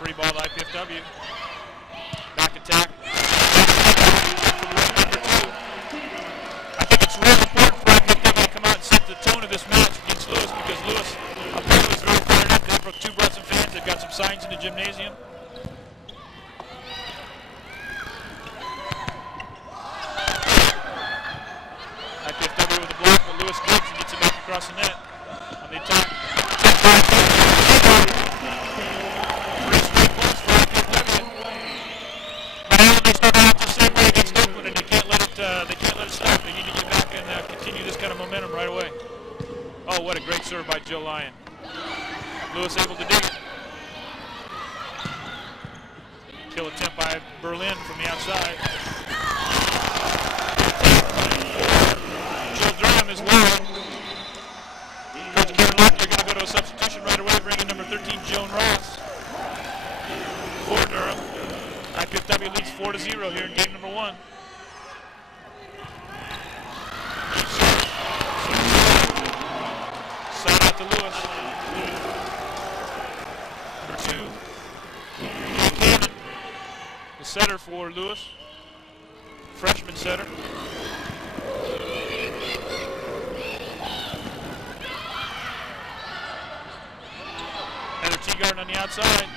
Free ball to IPFW. Back attack. I think it's really important for IPFW to come out and set the tone of this match against Lewis, because Lewis apparently is very fired up. They've got 2 Brunson fans. They've got some signs in the gymnasium. IPFW with a block, but Lewis gives and gets it back across the net on the attack. 3 straight points for IPFW. But they started out the same way against Oakland, and they can't let it stop. They need to get back and continue this kind of momentum right away. Oh, what a great serve by Joe Lyon. Lewis able to dig it. Kill attempt by Berlin from the outside. Jill Durham is wide. Coach Karen Locke, they're going to go to a substitution right away, bringing number 13, Joan Ross, for Durham. IPFW leads 4-0 here in game number 1. Side out to Lewis. Number 2, Cannon, the setter for Lewis. Freshman setter. Heather Teagarden on the outside.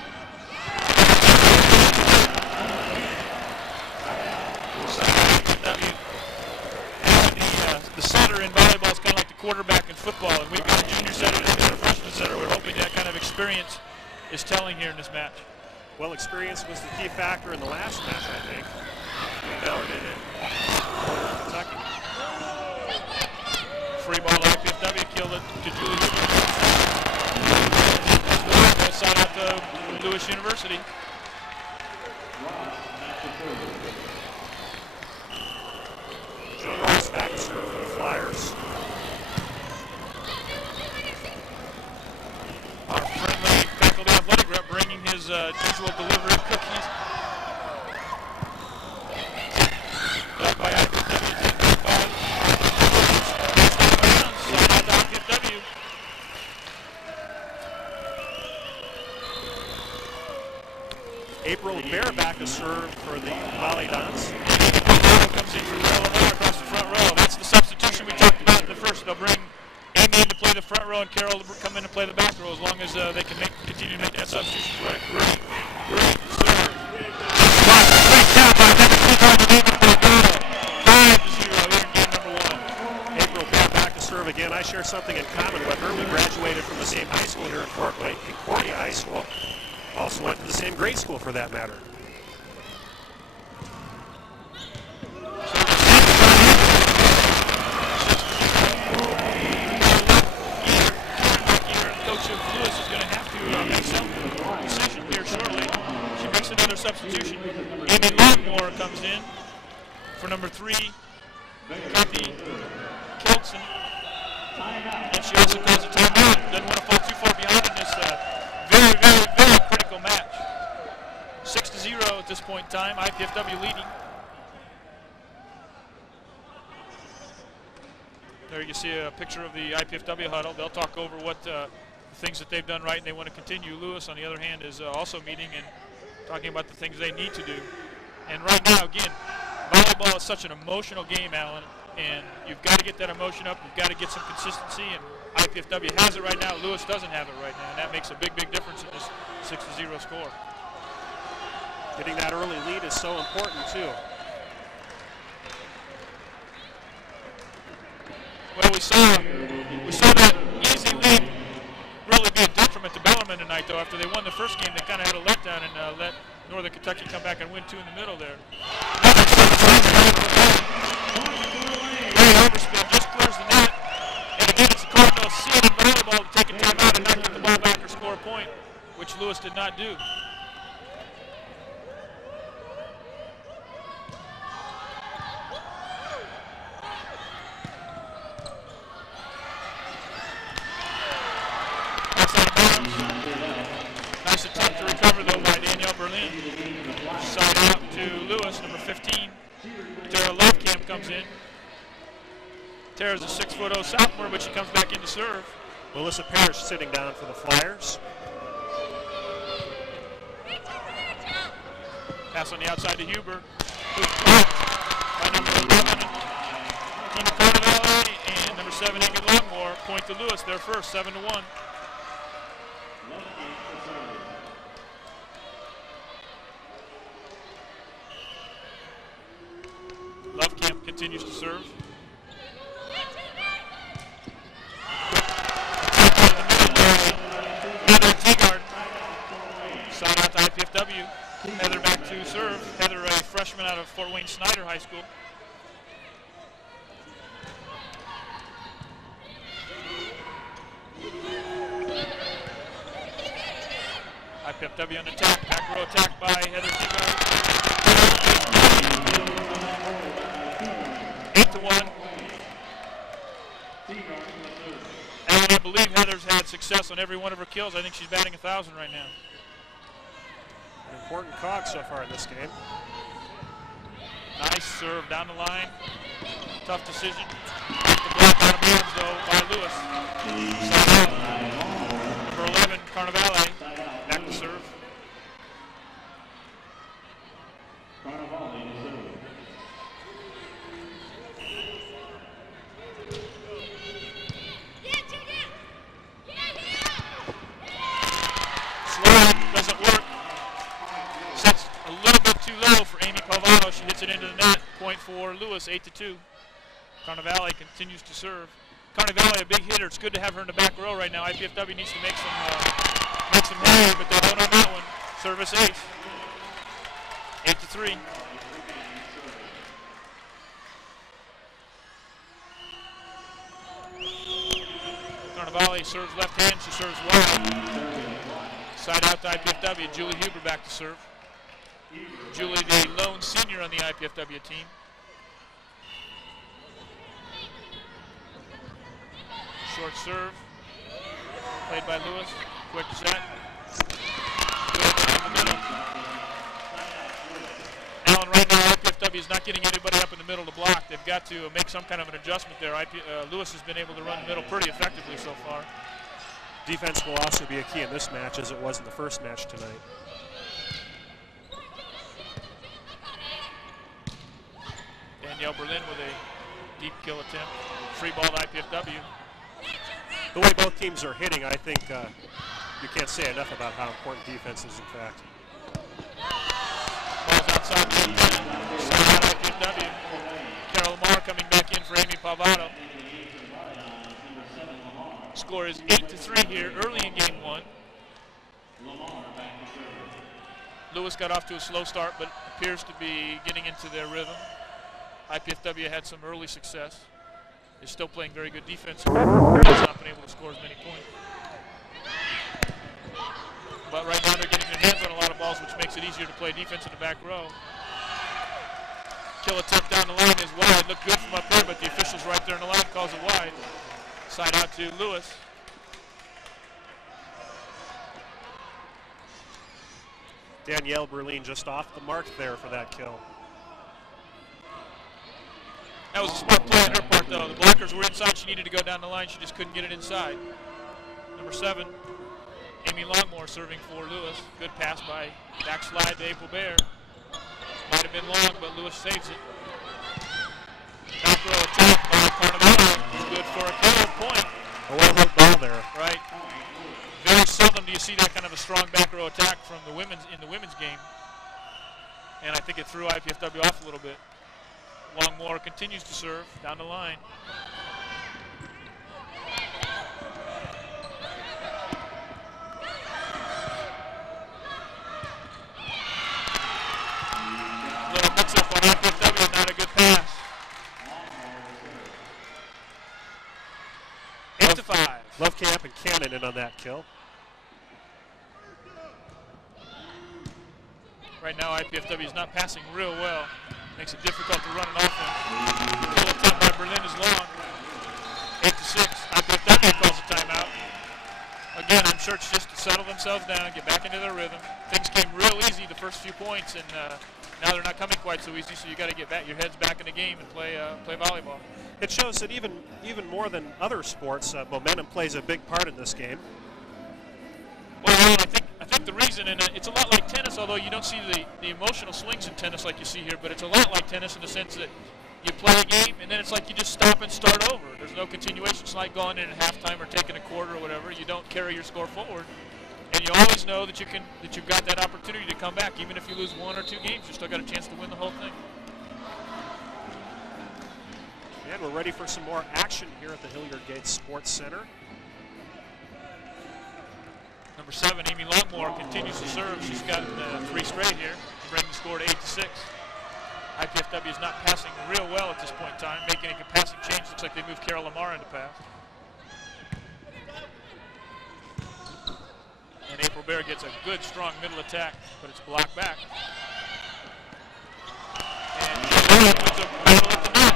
The setter in volleyball is kind of like the quarterback in football, and we've got a junior setter and a freshman setter. We're hoping that kind of experience is telling here in this match. Well, experience was the key factor in the last match, I think. Validated. Kentucky. Free ball to IPFW, killed it to Julie Hoover. Side out to Lewis University. Joe Ross back to serve for the Flyers. Our friendly faculty athletic rep bringing his usual delivery of cookies. Led by IPFW, taken by side out to IPFW. April Bear back to serve for the Mastodons. Comes in from Carol across the front row. That's the substitution we talked about in the first. They'll bring Amy in to play the front row and Carol to come in and play the back row, as long as they can continue to make that substitution. Great serve. Great job by Devin Teagarden and Amy Delgado. 5-0 here in game number 1. April Bear back to serve again. I share something in common with her. We graduated from the same high school here in Fort Wayne, Concordia High School. Also went to the same grade school for that matter. Coach of Lewis is going to have to make some decision here shortly. She makes another substitution. Amy Longmore comes in for number 3, Kathy Kiltson. And she also calls a timeout. Doesn't want to fall too far behind in this very critical match. 6-0 at this point in time. IPFW leading. There you see a picture of the IPFW huddle. They'll talk over what things that they've done right and they want to continue. Lewis, on the other hand, is also meeting and talking about the things they need to do. And right now, again, volleyball is such an emotional game, Alan, and you've got to get that emotion up. You've got to get some consistency, and IPFW has it right now. Lewis doesn't have it right now, and that makes a big difference in this 6-0 score. Getting that early lead is so important, too. Well, we saw that easy lead really be a detriment to Bellarmine tonight, though. After they won the first game, they kind of had a letdown and let Northern Kentucky come back and win 2 in the middle there. Ray overspin just clears the net, and again it's the Cardinals seeing in volleyball to take a timeout and not get the ball back or score a point, which Lewis did not do. Nice attempt to recover, though, by Danielle Berlin. Side out to Lewis, number 15. Tara Lovekamp comes in. Tara's a 6'0" sophomore, but she comes back in to serve. Melissa Parrish sitting down for the Flyers. Pass on the outside to Huber. Blocked by number 11, Tina Carnevale, and number 7, Amy Longmore. Point to Lewis, their first, 7-1. Lovecamp continues to serve. Heather Teagard. Side out to IPFW. Heather back to serve. Heather, a freshman out of Fort Wayne Snyder High School. IPFW on attack. Back row attack by Heather Teagard. 8-1. And I believe Heather's had success on every one of her kills. I think she's batting 1,000 right now. An important cog so far in this game. Nice serve down the line. Tough decision. The block out of bounds though by Lewis. Number 11, Carnevale, back to serve. Slide doesn't work. Sets a little bit too low for Amy Pavano. She hits it into the net. Point for Lewis, 8-2. Carnevale continues to serve. Carnevale, a big hitter. It's good to have her in the back row right now. IPFW needs to make some hay, but they don't on that one. Service ace. 8-3. Carnevale serves left hand. She serves wide. Side out to IPFW. Julie Huber back to serve. Julie, the lone senior on the IPFW team. Short serve. Played by Lewis. Quick set. Good in the middle. Alan, right now IPFW is not getting anybody up in the middle to block. They've got to make some kind of an adjustment there. Lewis has been able to run the middle pretty effectively so far. Defense will also be a key in this match, as it was in the first match tonight. Danielle Berlin with a deep kill attempt. Free ball to IPFW. The way both teams are hitting, I think you can't say enough about how important defense is, in fact. Ball's outside the IPFW. Carol Lamar coming back in for Amy Pavano. Score is 8-3 here early in game one. Lewis got off to a slow start, but appears to be getting into their rhythm. IPFW had some early success. They're still playing very good defense. Has not been able to score as many points. But right now they're getting their hands on a lot of balls, which makes it easier to play defense in the back row. Kill attempt down the line is wide. Looked good from up there, but the official's right there in the line, calls it wide. Side out to Lewis. Danielle Berlin just off the mark there for that kill. That was a smart play on her part, though. The blockers were inside. She needed to go down the line. She just couldn't get it inside. Number 7, Amy Longmore serving for Lewis. Good pass by backslide to April Bear. Might have been long, but Lewis saves it. Back row attack by Carnevale. Good for a kill point. A well-hit ball there. Right. Very seldom do you see that kind of a strong back row attack from the women's game. And I think it threw IPFW off a little bit. Longmore continues to serve down the line. Little mix-up on IPFW, not a good pass. 8-5. Lovecamp and Cannon in on that kill. Right now IPFW is not passing real well. Makes it difficult to run an offense. Kill attempt by Berlin is long. 8-6. IPFW calls a timeout. Again, I'm sure it's just to settle themselves down, get back into their rhythm. Things came real easy the first few points, and now they're not coming quite so easy. So you got to get back, your heads back in the game, and play volleyball. It shows that even more than other sports, momentum plays a big part in this game. Well, I think the reason season, and it's a lot like tennis, although you don't see the emotional swings in tennis like you see here, but it's a lot like tennis in the sense that you play a game, and then it's like you just stop and start over. There's no continuation. It's like going in at halftime or taking a quarter or whatever. You don't carry your score forward, and you always know that you've got that opportunity to come back. Even if you lose 1 or 2 games, you still got a chance to win the whole thing. And we're ready for some more action here at the Hilliard Gates Sports Center. Number 7, Amy Longmore, continues to serve. She's gotten 3 straight here, bringing the score to 8-6. IPFW is not passing real well at this point in time, making a passing change. Looks like they moved Carol Lamar into pass. And April Bear gets a good, strong middle attack, but it's blocked back. And puts a battle at the net.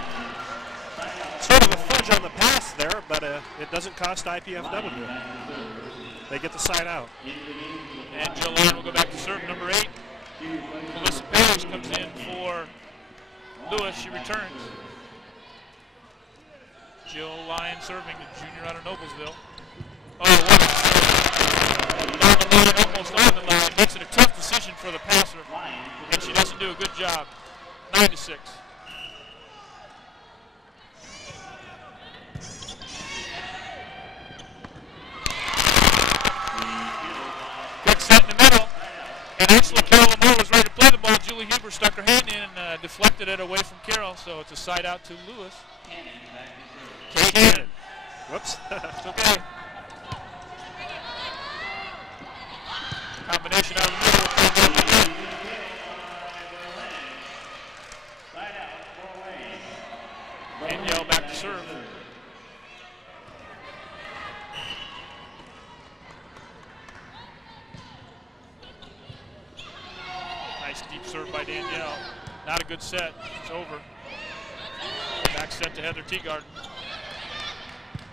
Sort of a fudge on the pass there, but it doesn't cost IPFW. They get the side out. And Jill Lyon will go back to serve, number 8. Melissa Parrish comes in for Lewis. She returns. Jill Lyon serving, the junior out of Noblesville. Oh, what a serve. On the line, almost on the line. Makes it a tough decision for the passer, and she doesn't do a good job. 9-6. And actually, Carol Lamar was ready to play the ball. Julie Huber stuck her hand in and deflected it away from Carol, so it's a side out to Lewis. Kay Cannon. Whoops. It's okay. Combination out of the middle. And Yell back to serve. Nice deep serve by Danielle. Not a good set. It's over. Back set to Heather Teagarden.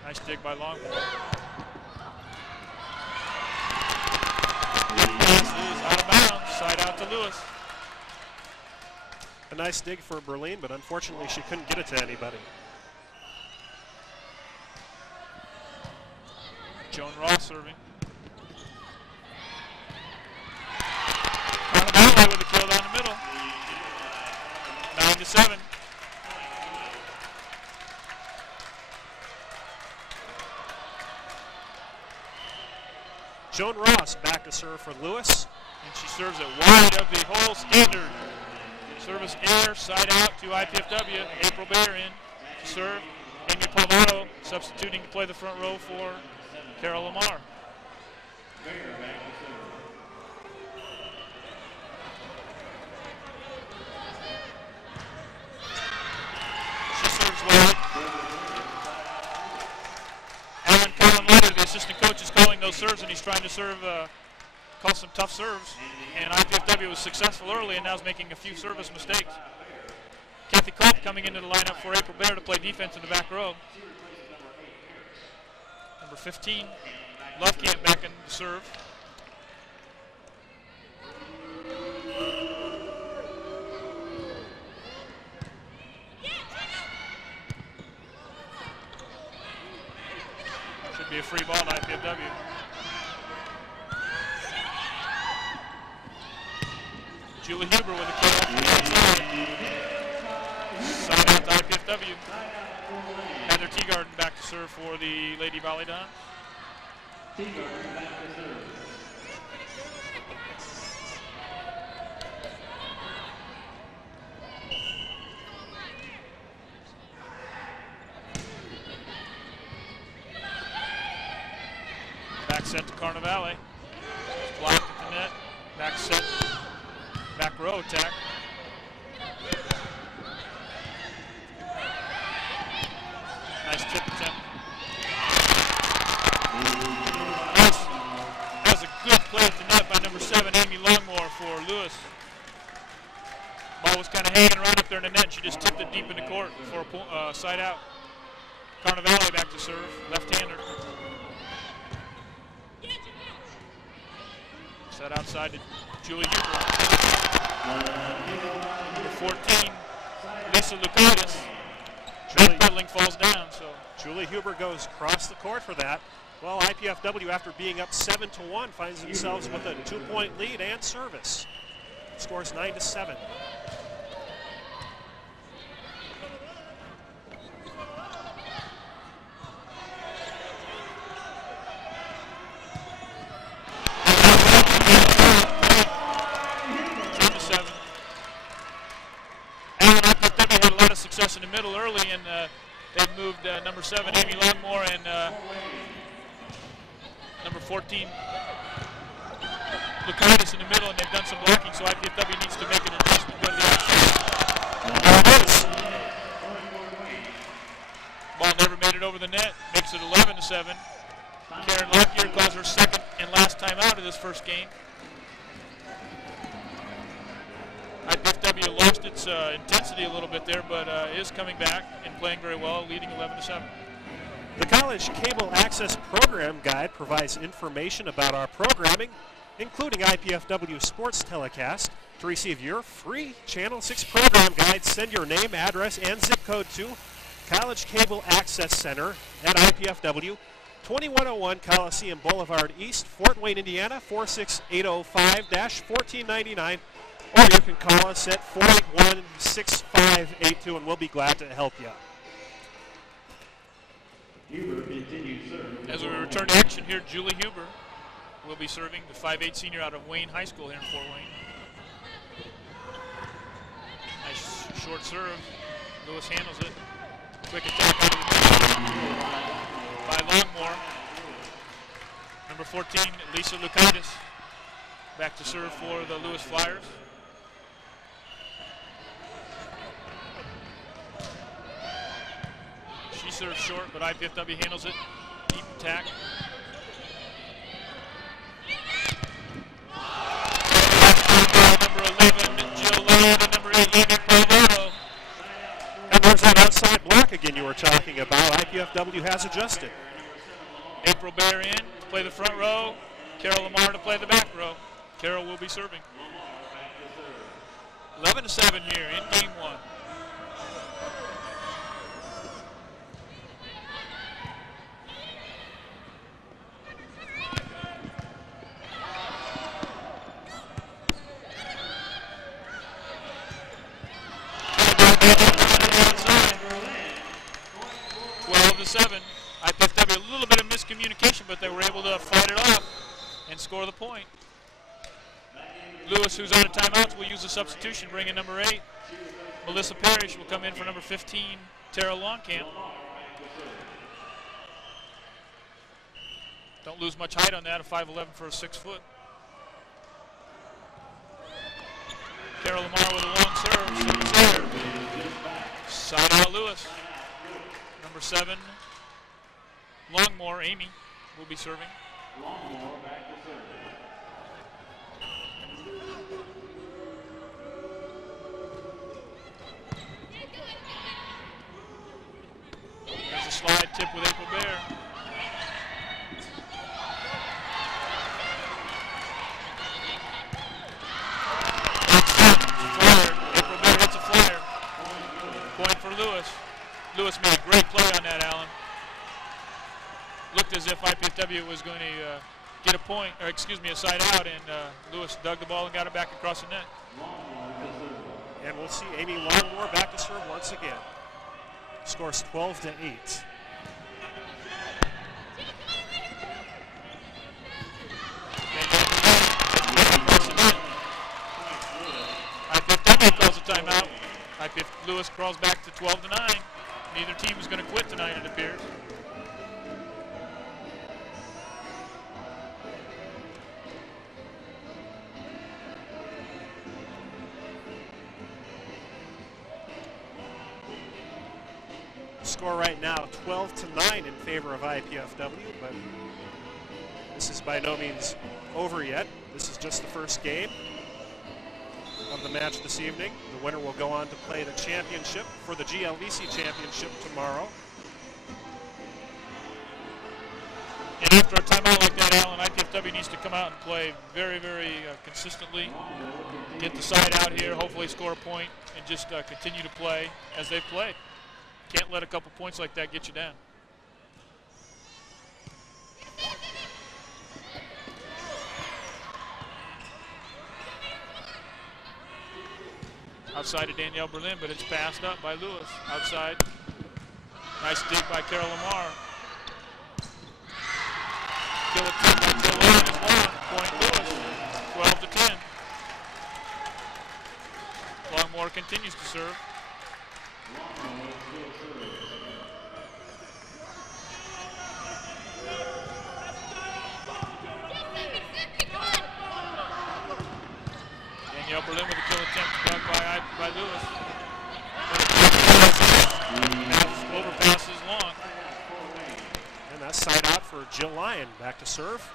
Nice dig by Longmore. Pass is out of bounds. Side out to Lewis. A nice dig for Berlin, but unfortunately she couldn't get it to anybody. Joan Ross back to serve for Lewis. And she serves it wide of the whole standard. Service air, side out to IPFW. April Bear in to serve. Amy Palmaro substituting to play the front row for Carol Lamar. Alan Cullen Letter, the assistant coach, is calling those serves, and he's trying to serve, call some tough serves. And IPFW was successful early and now is making a few service mistakes. Kathy Culp coming into the lineup for April Bear to play defense in the back row. Number 15, Lovecamp back in the serve. Should be a free ball to IPFW. Julie Huber with a kill. Side out to IPFW. Heather Teagarden back to serve for the Lady Volleyball. Back set to Carnivale. It's blocked at the net. Back set. Back row attack. Nice tip attempt. Nice. That was a good play at the net by number 7, Amy Longmore for Lewis. Ball was kind of hanging right up there in the net. She just tipped it deep in the court for a side out. Carnivale back to serve, left-hander. Set outside to Julie Huber. Number 14, Lisa Lukaitis. Julie falls down. So Julie Huber goes across the court for that. Well, IPFW, after being up 7-1, finds themselves with a 2-point lead and service. Scores 9-7. Success in the middle early, and they've moved number 7, Amy Longmore, and number 14, Lucatis in the middle, and they've done some blocking, so IPFW needs to make an adjustment. Go to the outside. Ball never made it over the net, makes it 11-7. Karen Lockyer calls her second and last time out of this first game. IPFW lost its intensity a little bit there, but is coming back and playing very well, leading 11-7. The College Cable Access Program Guide provides information about our programming, including IPFW sports telecast. To receive your free Channel 6 program guide, send your name, address, and zip code to College Cable Access Center at IPFW, 2101 Coliseum Boulevard East, Fort Wayne, Indiana, 46805-1499. Or you can call us at 481-6582, and we'll be glad to help you. As we return to action here, Julie Huber will be serving, the 5'8" senior out of Wayne High School here in Fort Wayne. Nice short serve. Lewis handles it. Quick attack out of the by Longmore. Number 14, Lisa Lucatis, back to serve for the Lewis Flyers. She serves short, but IPFW handles it. Deep attack. Number 11, Jill Ladd, and number 8, Amy Palmero. And there's that outside block again you were talking about. IPFW has adjusted. April Bear in to play the front row. Carol Lamar to play the back row. Carol will be serving. 11-7 here in game one. IPFW, a little bit of miscommunication, but they were able to fight it off and score the point. Lewis, who's out of timeouts, will use a substitution, bring in number 8. Melissa Parrish will come in for number 15, Tara Longcamp. Don't lose much height on that, a 5'11" for a 6 foot. Carol Lamar with a long serve. Side out Lewis. Number 7, Longmore, Amy, will be serving. Longmore back to serve. There's a slide tip with April Bear. April Bear hits a flyer. Point for Lewis. Lewis made a great play on that, Allen. Looked as if IPFW was going to get a point, or excuse me, a side out, and Lewis dug the ball and got it back across the net. And we'll see Amy Longmore back to serve once again. Scores 12-8. IPFW calls a timeout. Lewis crawls back to 12-9. Neither team is going to quit tonight, it appears. Score right now 12-9 in favor of IPFW, but this is by no means over yet. This is just the first game of the match this evening. The winner will go on to play the championship for the GLVC Championship tomorrow. And after a timeout like that, Allen, IPFW needs to come out and play very, very consistently. Get the side out here, hopefully score a point, and just continue to play as they've played. Can't let a couple points like that get you down. Outside to Danielle Berlin, but it's passed up by Lewis. Outside. Nice dig by Carol Lamar. Kill attempt by Jill Lane is long. Point Lewis. 12 to 10. Longmore continues to serve. Danielle Berlin with a kill attempt blocked by Lewis. Half overpass is long. And that's side out for Jill Lyon. Back to serve.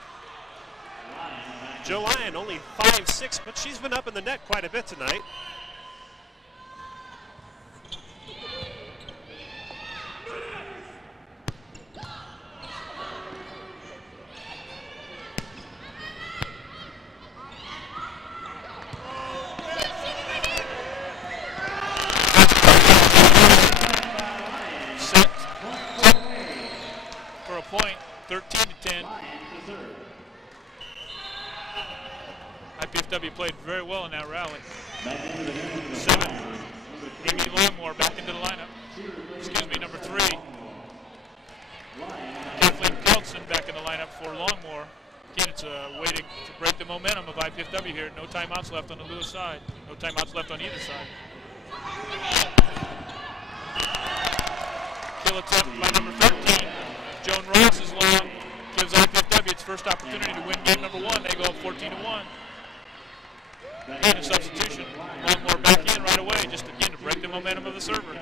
Jill Lyon only 5'6", but she's been up in the net quite a bit tonight. Point, 13 to 10. IPFW played very well in that rally. 7. Amy Longmore back into the lineup. Excuse me, number 3. Kathleen Peltson back in the lineup for Longmore. Again, it's a way to break the momentum of IPFW here. No timeouts left on the Lewis side. No timeouts left on either side. Kill attempt by number 13. Joan Ross is long, gives IPFW its first opportunity to win game number 1. They go up 14-1. And a substitution. Longmore back in right away, just again to break the momentum of the server.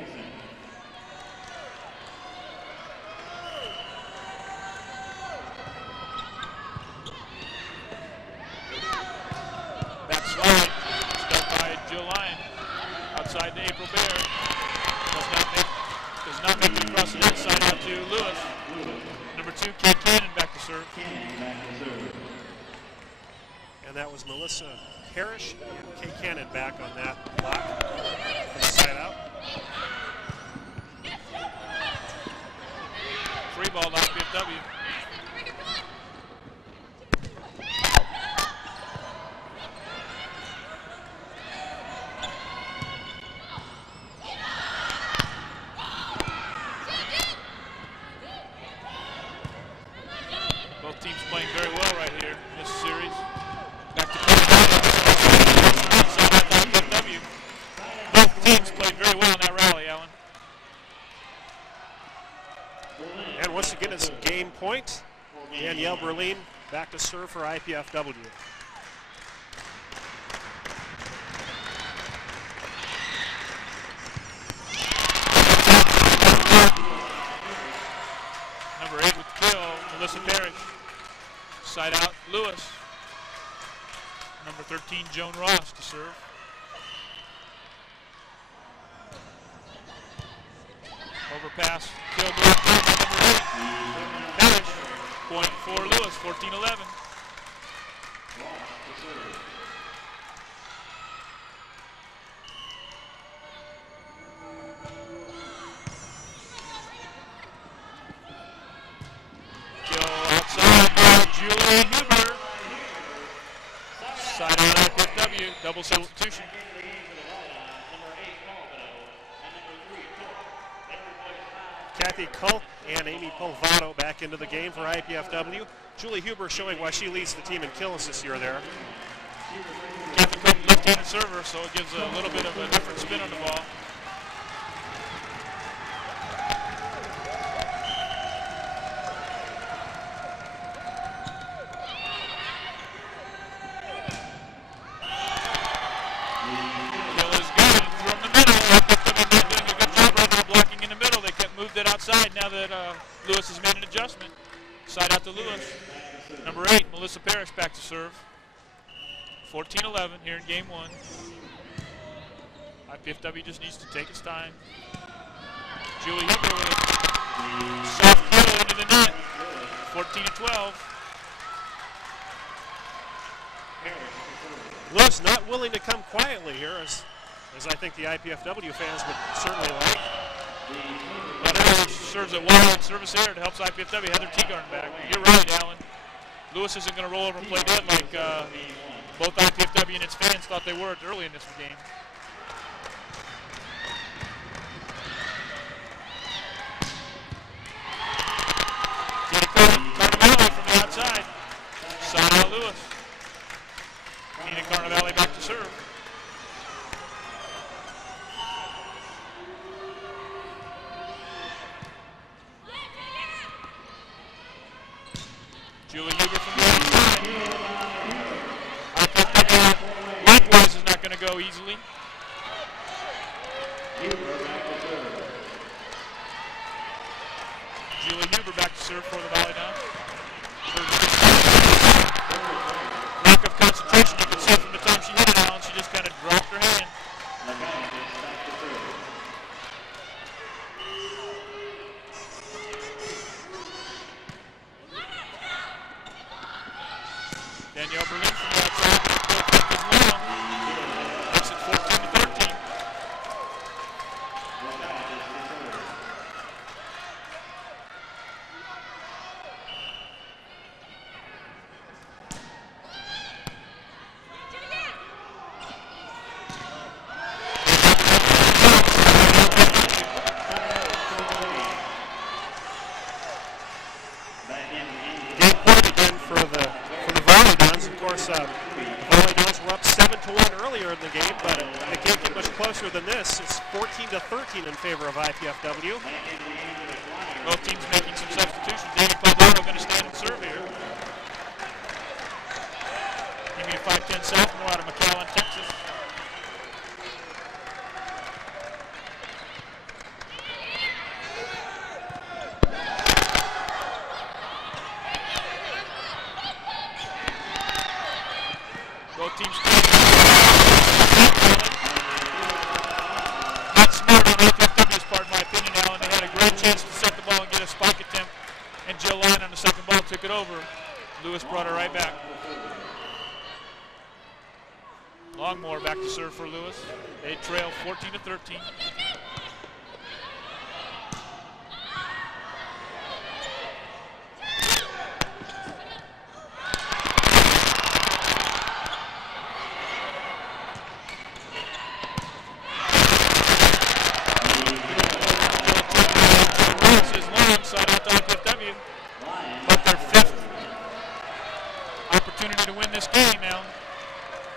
Back slide, start by Jill Lyon. Outside to April Bear. Does not make it across the net, side out to Lewis. Number 2, Kay Cannon back to serve. And that was Melissa Parrish and Kay Cannon back on that block. Side out. Free ball to IPFW. Both teams playing very well right here in this series. Back to IPFW. Both teams played very well in that rally, Alan. And once again, it's game point. Danielle Berlin back to serve for IPFW. Number 8 with the kill, Melissa Parrish. Side out, Lewis. Number 13, Joan Ross to serve. Overpass, kill block by number 8. Parrish. Point for Lewis, 14-11. Julie Huber. Side out IPFW, double substitution. Kathy Culp and Amy Polvato back into the game for IPFW. Julie Huber showing why she leads the team in kills this year there. Kathy Culp, left-handed server, so it gives a little bit of a different spin on the ball. Outside now that Lewis has made an adjustment. Side out to Lewis. Number 8, Melissa Parrish back to serve. 14-11 here in game 1. IPFW just needs to take its time. Julie Huber with a soft kill into the net. 14-12. Lewis not willing to come quietly here, as I think the IPFW fans would certainly like. Serves a wild service error that helps IPFW. Heather Teagarden back. You're right, Alan. Lewis isn't going to roll over and play dead like both IPFW and its fans thought they were early in this game. Emily Carnevale back to serve. Julie Huber from the outside. Likewise is not going to go easily. Julie Huber back to serve for the Volleyball. Lack of concentration, you can see from the time she hit it, Alan. She just kind of dropped her hand. Danielle Berlin from the outside. Makes it 14-13. The Volleyball were up 7-1 earlier in the game, but it can't get much closer than this. It's 14-13 in favor of IPFW. Both teams making some substitutions. David Poblano going to stand and serve here. Give me a 5'10" sophomore out of McAllen, Texas. Both teams not smart on IPFW's part, in my opinion, Alan. They had a great chance to set the ball and get a spike attempt, and Jill Lyon on the second ball took it over. Lewis brought her right back. Longmore back to serve for Lewis. They trail 14-13.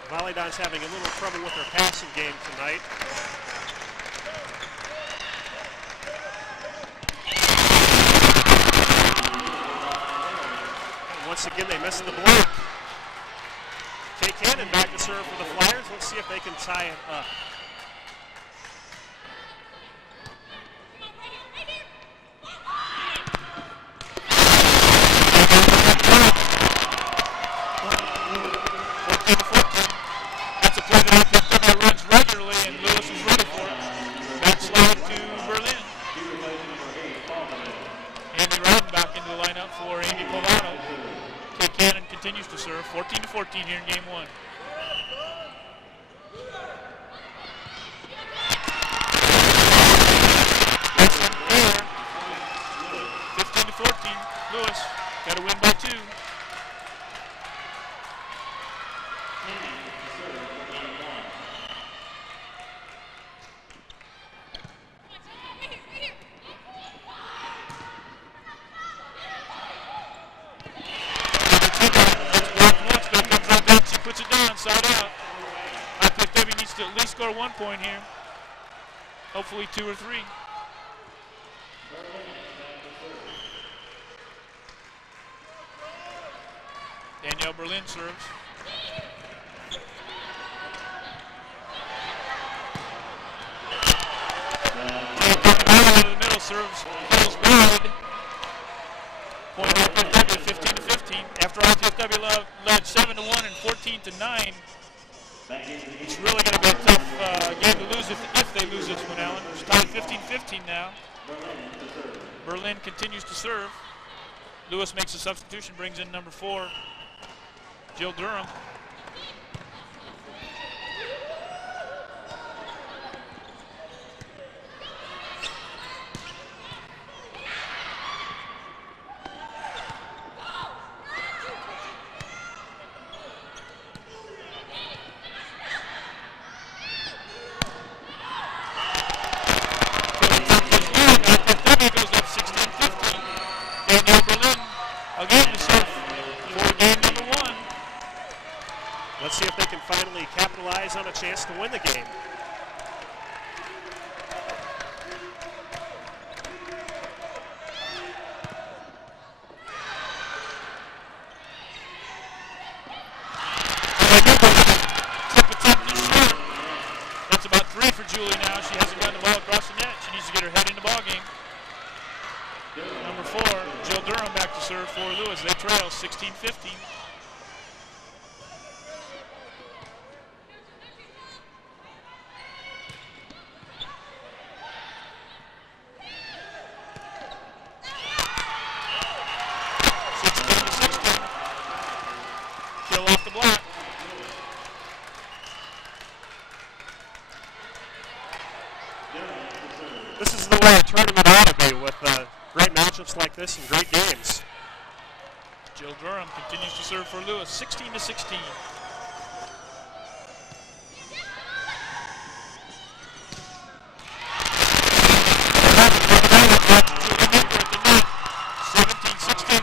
Volleyball's having a little trouble with their passing game tonight. And once again, they missed the block. Kay Cannon back to serve for the Flyers. Let's see if they can tie it up. Continues to serve 14-14 here in game one. Next one there. 15-14. Lewis got to win by 2. Puts it down, side out. IPFW needs to at least score 1 point here. Hopefully 2 or 3. Danielle Berlin serves. In the middle serves. Feels bad. Point IPFW 15-15. After IPFW led 7-1 and 14-9. It's really going to be a tough game to lose if they lose this one, Alan. It's tied 15-15 now. Berlin continues to serve. Lewis makes a substitution, brings in number 4, Jill Durham. Let's see if they can finally capitalize on a chance to win the game. That's about 3 for Julie now. She hasn't gotten the ball across the net. She needs to get her head in the ball game. Number 4, Jill Durham back to serve for Lewis. They trail 16-15. Kill off the block. This is the way a tournament ought to be, with great matchups like this and great games. Jill Durham continues to serve for Lewis, 16-16.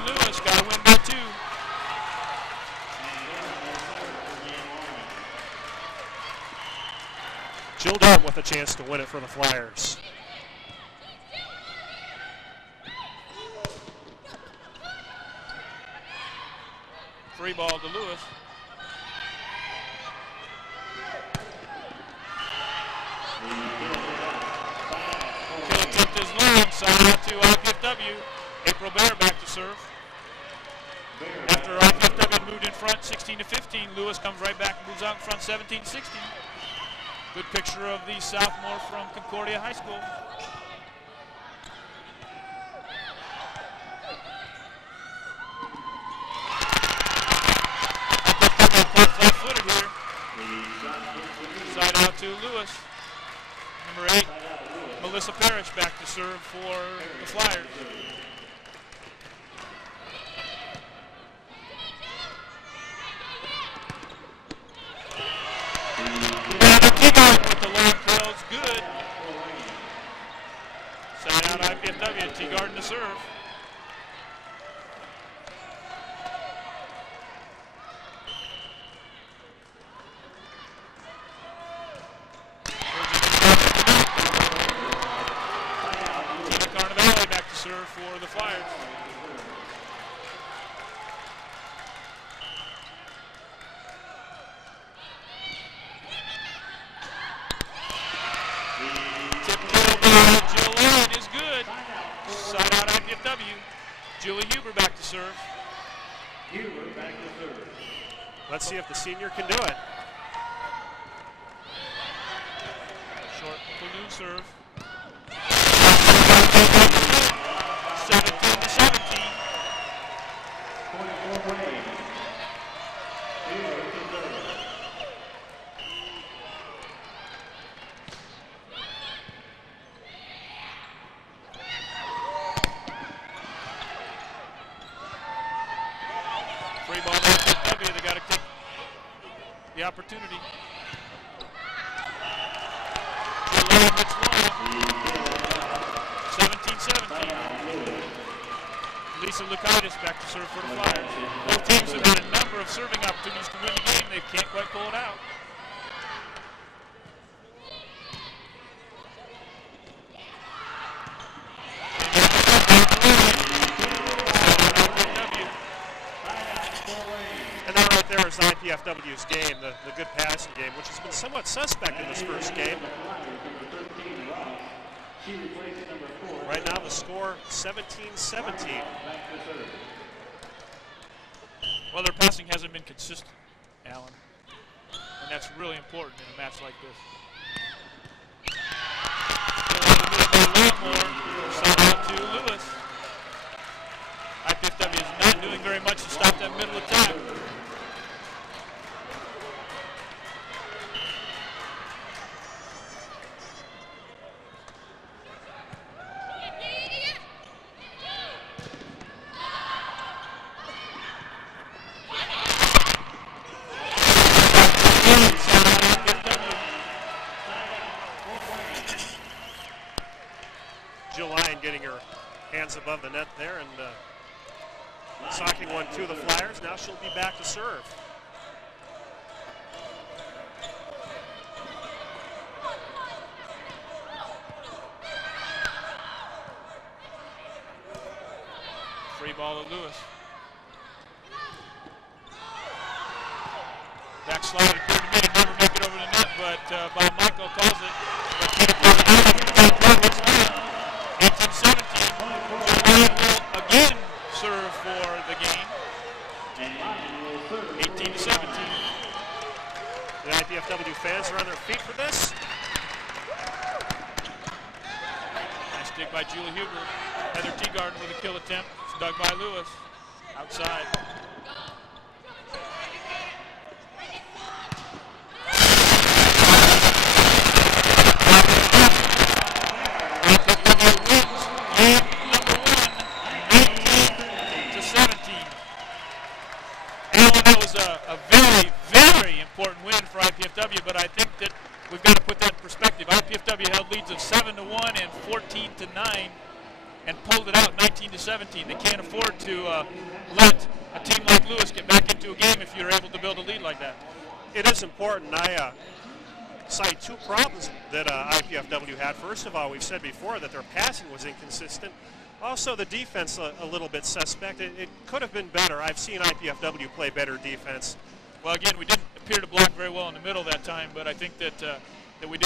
Lewis got to win by 2. Jill Durham with a chance to win it for the Flyers. Free ball to Lewis. Kill attempt is long. Side out to IPFW. April Bear back to serve. After IPFW moved in front 16-15, Lewis comes right back and moves out in front 17-16. Good picture of the sophomore from Concordia High School. Flat-footed here. Side out to Lewis. Number 8, Melissa Parrish back to serve for the Flyers. With the long curls, good. Side out IPFW, Teagarden to serve. Carnevale back to serve for the Flyers. Julie Huber back to serve. Let's see if the senior can do it. Short balloon serve. 17-17. Free ball to IPFW. They got to take the opportunity. 17-17. Lisa Lukaitis back to serve for the Flyers. Both teams have had a number of serving opportunities to win the game. They can't quite pull it out. And that right there is IPFW's game, the good passing game, which has been somewhat suspect in this first game. Right now the score 17-17. Well, their passing hasn't been consistent, Alan. And that's really important in a match like this. Side out to Lewis. IPFW is not doing very much to stop that middle attack. Getting her hands above the net there and socking one to the Flyers. Now she'll be back to serve. ball to Lewis. Backslide appeared to me to never make it over the net, but Bob Michael calls it. 18-17. Ryan will again serve for the game. 18-17. The IPFW fans are on their feet for this. Nice dig by Julie Huber. Heather Teagarden with a kill attempt. It's dug by Lewis. Outside. But I think that we've got to put that in perspective. IPFW held leads of 7-1 and 14-9 and pulled it out 19-17. They can't afford to let a team like Lewis get back into a game if you're able to build a lead like that. It is important. I cite two problems that IPFW had. First of all, we've said before that their passing was inconsistent. Also, the defense a little bit suspect. It could have been better. I've seen IPFW play better defense. Well, again, we didn't appear to block very well in the middle that time, but I think that that we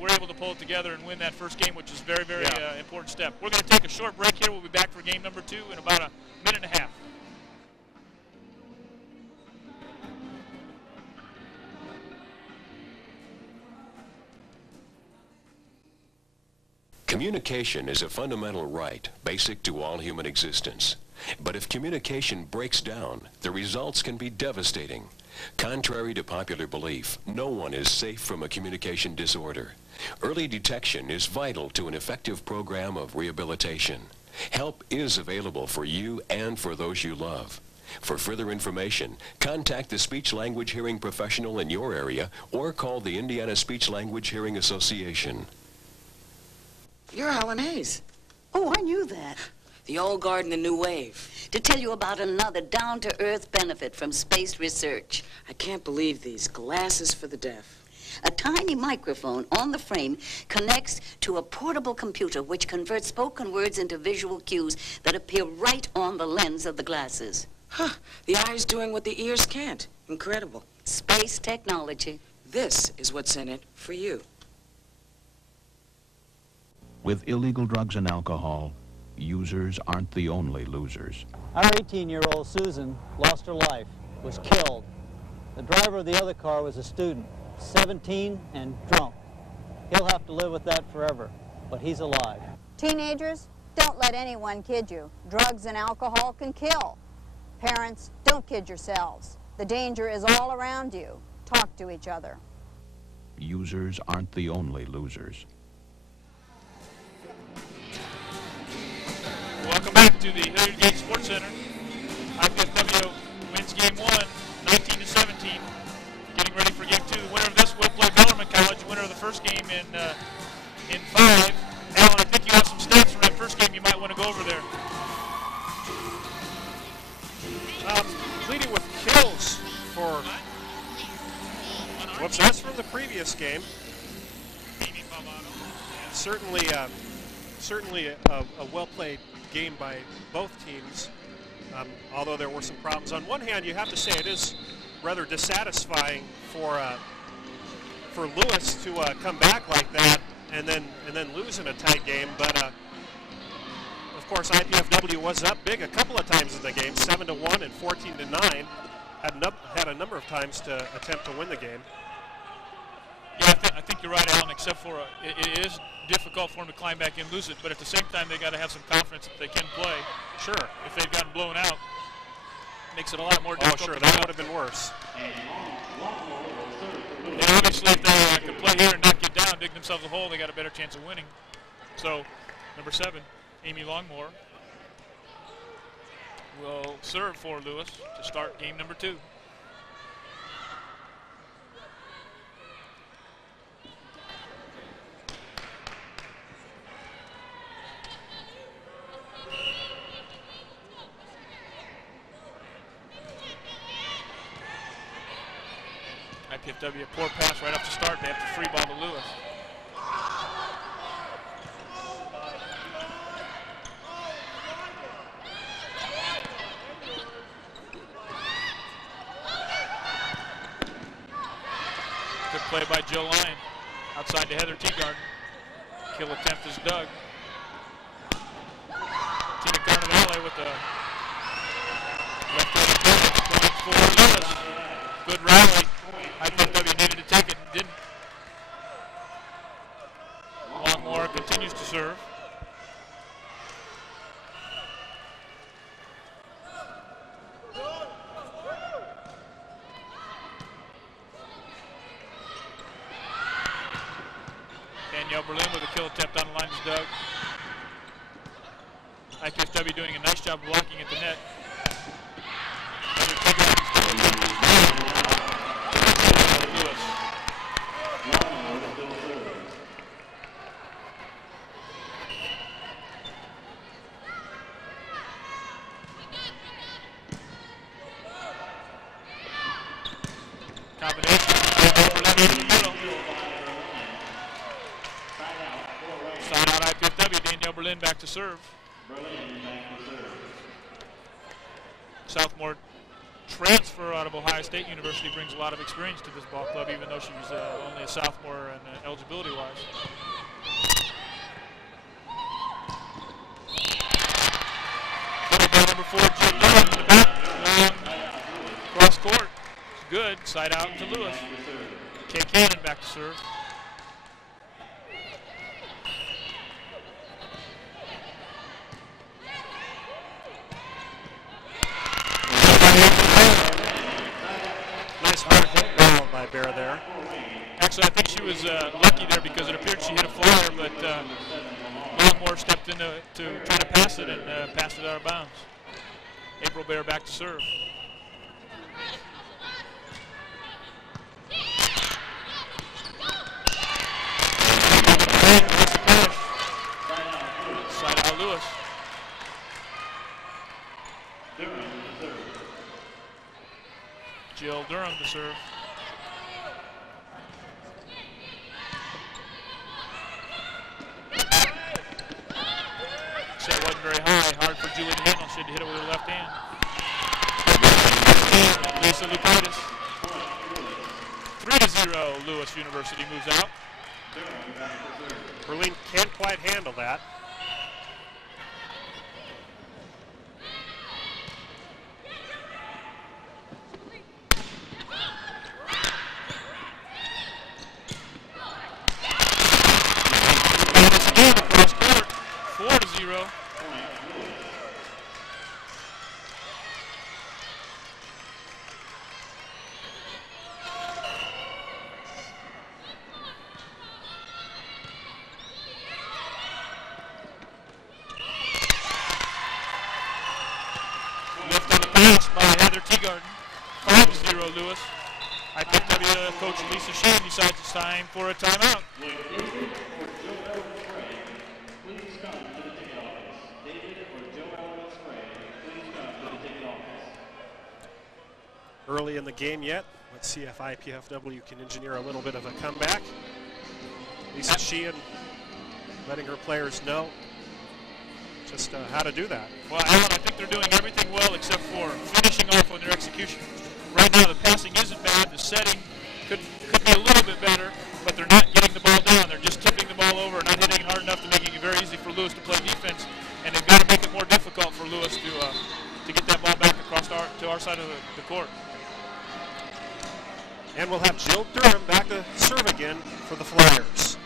were able to pull it together and win that first game, which is very, very important step. We're going to take a short break here. We'll be back for game number 2 in about a minute and a half. Communication is a fundamental right, basic to all human existence. But if communication breaks down, the results can be devastating. Contrary to popular belief, no one is safe from a communication disorder. Early detection is vital to an effective program of rehabilitation. Help is available for you and for those you love. For further information, contact the speech-language hearing professional in your area or call the Indiana Speech-Language Hearing Association. You're Alan Hayes. Oh, I knew that. The old guard and the new wave. To tell you about another down-to-earth benefit from space research. I can't believe these glasses for the deaf. A tiny microphone on the frame connects to a portable computer which converts spoken words into visual cues that appear right on the lens of the glasses. Huh. The eye's doing what the ears can't. Incredible. Space technology. This is what's in it for you. With illegal drugs and alcohol, users aren't the only losers. Our 18-year-old Susan lost her life, was killed. The driver of the other car was a student, 17 and drunk. He'll have to live with that forever, but he's alive. Teenagers, don't let anyone kid you. Drugs and alcohol can kill. Parents, don't kid yourselves. The danger is all around you. Talk to each other. Users aren't the only losers. Welcome back to the Hilliard Gate Sports Center. IPFW wins game 1, 19-17. Getting ready for game 2. The winner of this will play Bellarmine College. Winner of the first game in 5. Alan, I think you have some stats from that first game you might want to go over there. Leading with kills for, whoops, that's from the previous game. Certainly a well-played game by both teams, although there were some problems. On one hand, you have to say it is rather dissatisfying for Lewis to come back like that and then lose in a tight game. But of course, IPFW was up big a couple of times in the game, 7-1 and 14-9. Had a number of times to attempt to win the game. Yeah, I think you're right, Alan, except for it is difficult for them to climb back and lose it, but at the same time, they got to have some confidence that they can play. Sure. If they've gotten blown out, makes it a lot more difficult. Oh, sure, that would have been worse. And obviously, if they can play here and not get down, dig themselves a hole, they got a better chance of winning. So, number 7, Amy Longmore, will serve for Lewis to start game number 2. IPFW, a poor pass right up to start. They have to free ball to Lewis. Good play by Jill Lyon. Outside to Heather Teagarden. Kill attempt is Doug. Tina Carnevale with the left-handed point for Lewis. Good rally. IPFW needed to take it and didn't. Longmore continues to serve. Danielle Berlin with a kill attempt on the line is Doug. IPFW doing a nice job blocking at the net. Lewis. Combination. Berlin in the middle. Side out IPFW. Danielle Berlin back to serve. Southmore transfer out of Ohio State University brings a lot of experience to this ball club, even though she was only a sophomore and eligibility-wise. Little ball number 4, Jill Durham in the back. Cross court. It's good. Side out to Lewis. Kay Cannon back to serve. Bear there. Actually, I think she was lucky there because it appeared she hit a flyer, but Longmore stepped in to try to pass it and passed it out of bounds. April Bear back to serve. Side out Lewis. Jill Durham to serve. Set wasn't very high. Hard for Julie to handle. She had to hit it with her left hand. Lisa Lukaitis. 3-0. Lewis University moves out. Berlin can't quite handle that. Across court. 4-0. Lift on the pass by Heather Teagarden. 5-0 Lewis. IPFW coach Lisa Sheen decides it's time for a timeout. Early in the game yet. Let's see if IPFW can engineer a little bit of a comeback. Lisa Sheehan letting her players know just how to do that. Well, Alan, I think they're doing everything well except for finishing off on their execution. Right now, the passing isn't bad. The setting could be a little bit better, but they're not getting the ball down. They're just tipping the ball over, not hitting it hard enough to making it very easy for Lewis to play defense. And they've got to make it more difficult for Lewis to get that ball back across to our side of the court. And we'll have Jill Durham back to serve again for the Flyers.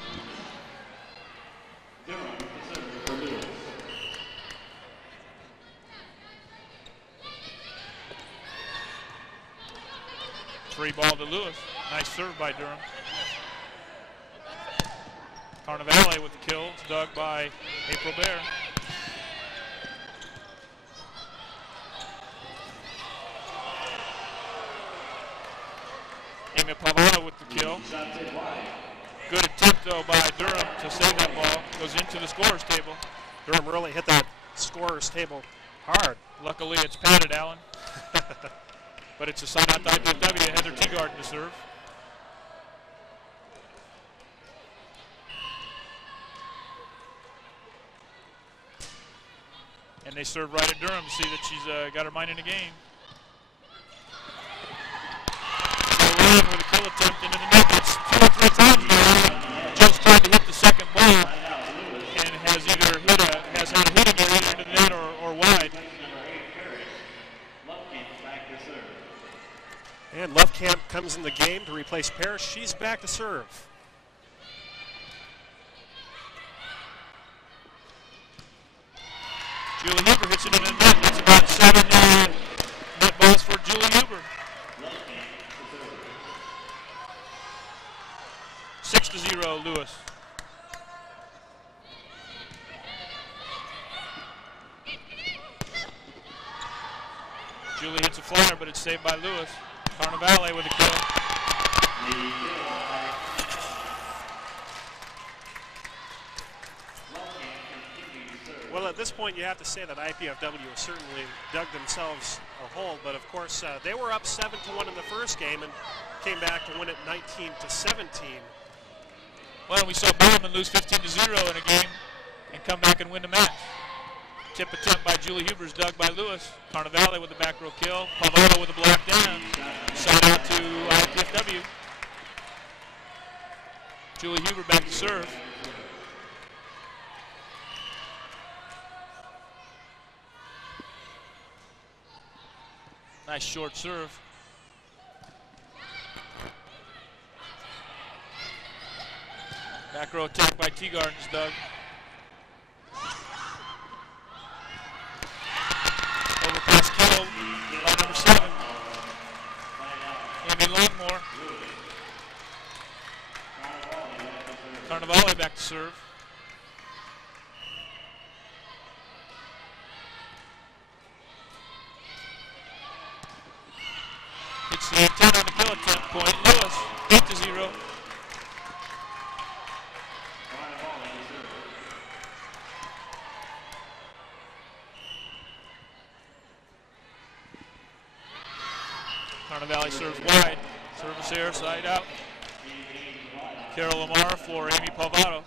Free ball to Lewis. Nice serve by Durham. Carnevale with the kill. It's dug by April Bear. Amy Pavano with the kill. Good attempt, though, by Durham to save that ball. Goes into the scorer's table. Durham really hit that scorer's table hard. Luckily, it's padded, Allen. But it's a side out to IPFW. Heather Teagarden to serve. And they serve right at Durham to see that she's got her mind in the game. With a kill attempt into the net. It's place pair. She's back to serve. Julie Huber hits it in the net. It's about 7 net balls for Julie Huber. 6-0 Lewis. Julie hits a flyer, but it's saved by Lewis. Carnevale with a kill. Well, at this point, you have to say that IPFW has certainly dug themselves a hole, but of course, they were up 7-1 in the first game and came back to win it 19-17. Well, we saw Bowman lose 15-0 in a game and come back and win the match. Tip attempt by Julie Huber is dug by Lewis. Carnevale with the back row kill. Pavotto with a block down. Side out to IPFW. Julie Huber back to serve. Nice short serve. Back row attack by Teagardens, Doug. Overpass kill by number 7. Amy Longmore. Carnevale back to serve. It's the 10 on the kill attempt point. Lewis, 8-0. Carnevale serves wide. Service air, side out. Carol Lamar for Amy Pavotto.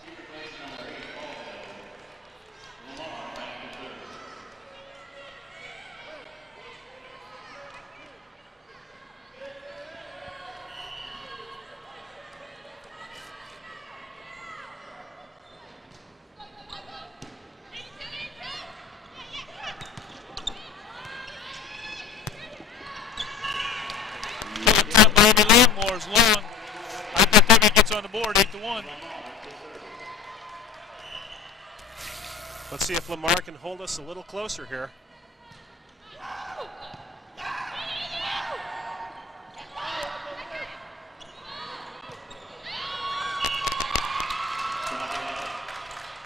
Longmore's long. IPFW gets on the board, 8-1. Let's see if Lamar can hold us a little closer here.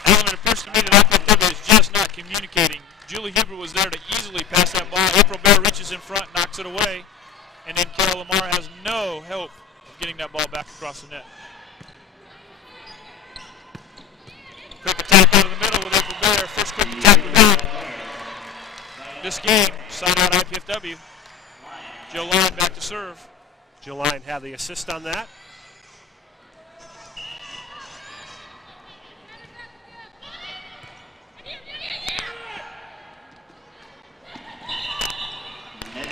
Alan, it appears to me that IPFW is just not communicating. Julie Huber was there to easily pass that ball. April Bear reaches in front, knocks it away. And then Carol Lamar has no help of getting that ball back across the net. Quick attack out of the middle with April Bear. First quick attack with her. This game, side out IPFW. Jill Lyon back to serve. Jill Lyon had the assist on that.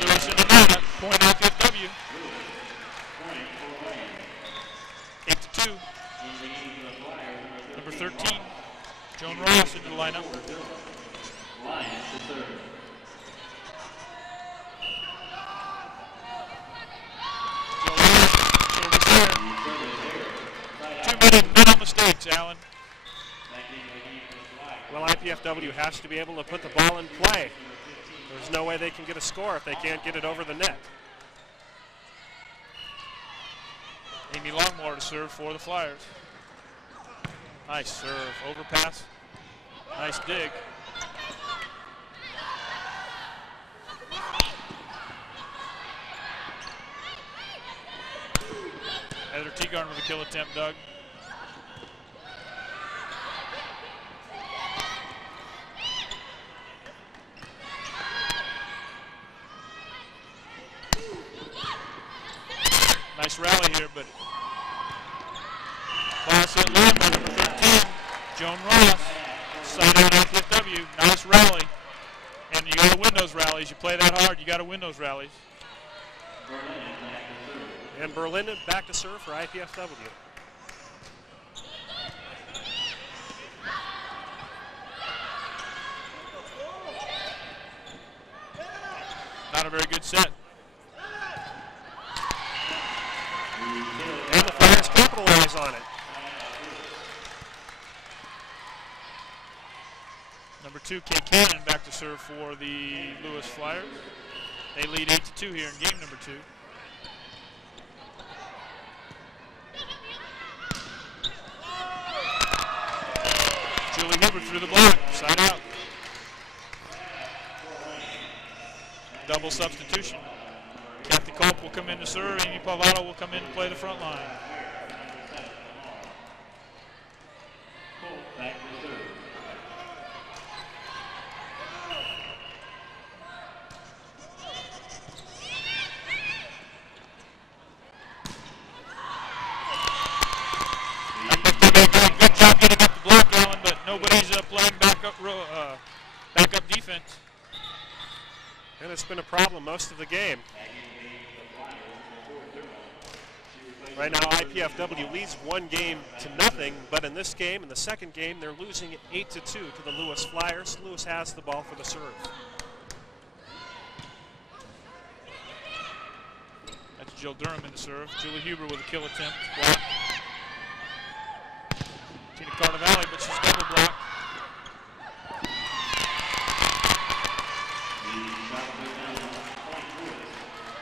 Lewis in the net, point IPFW. 8-2. Number 13, Joan Ross into the lineup. Joe Ross, service there. Too many mental mistakes, Alan. Well, IPFW has to be able to put the ball in play. There's no way they can get a score if they can't get it over the net. Amy Longmore to serve for the Flyers. Nice serve, overpass. Nice dig. Heather Teagarden with a kill attempt, Doug. Nice rally here, but pass hit low by number 13, Joan Ross. Side out IPFW. Nice rally. And you got to win those rallies. You play that hard, you got to win those rallies. And Berlin back to serve for IPFW. Not a very good set. capitalize on it. Number 2, Kay Cannon, back to serve for the Lewis Flyers. They lead 8-2 here in game number 2. Julie Huber through the block, side out. Double substitution. Kathy Culp will come in to serve. Amy Pavato will come in and play the front line. Good job getting up the block, Alan, but nobody's playing backup defense. And it's been a problem most of the game. Right now, IPFW leads 1-0, but in this game, in the second game, they're losing 8-2 to the Lewis Flyers. Lewis has the ball for the serve. That's Jill Durham in the serve. Julie Huber with a kill attempt. Block. Tina Carnevale, but she's double blocked.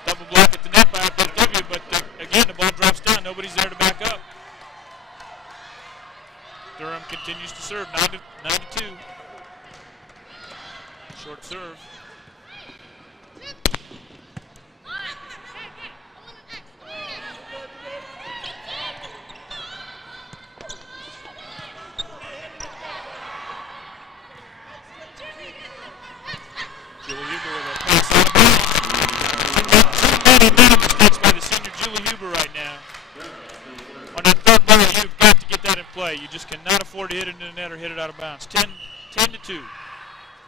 Double block at the net by IPFW, but again, the ball drops down. Nobody's there to back up. Durham continues to serve, 9-2. Short serve. Julie Huber with a pass out of bounds. Too many mistakes by the senior Julie Huber right now. On that third ball, you've got to get that in play. You just cannot afford to hit it into the net or hit it out of bounds. 10-2.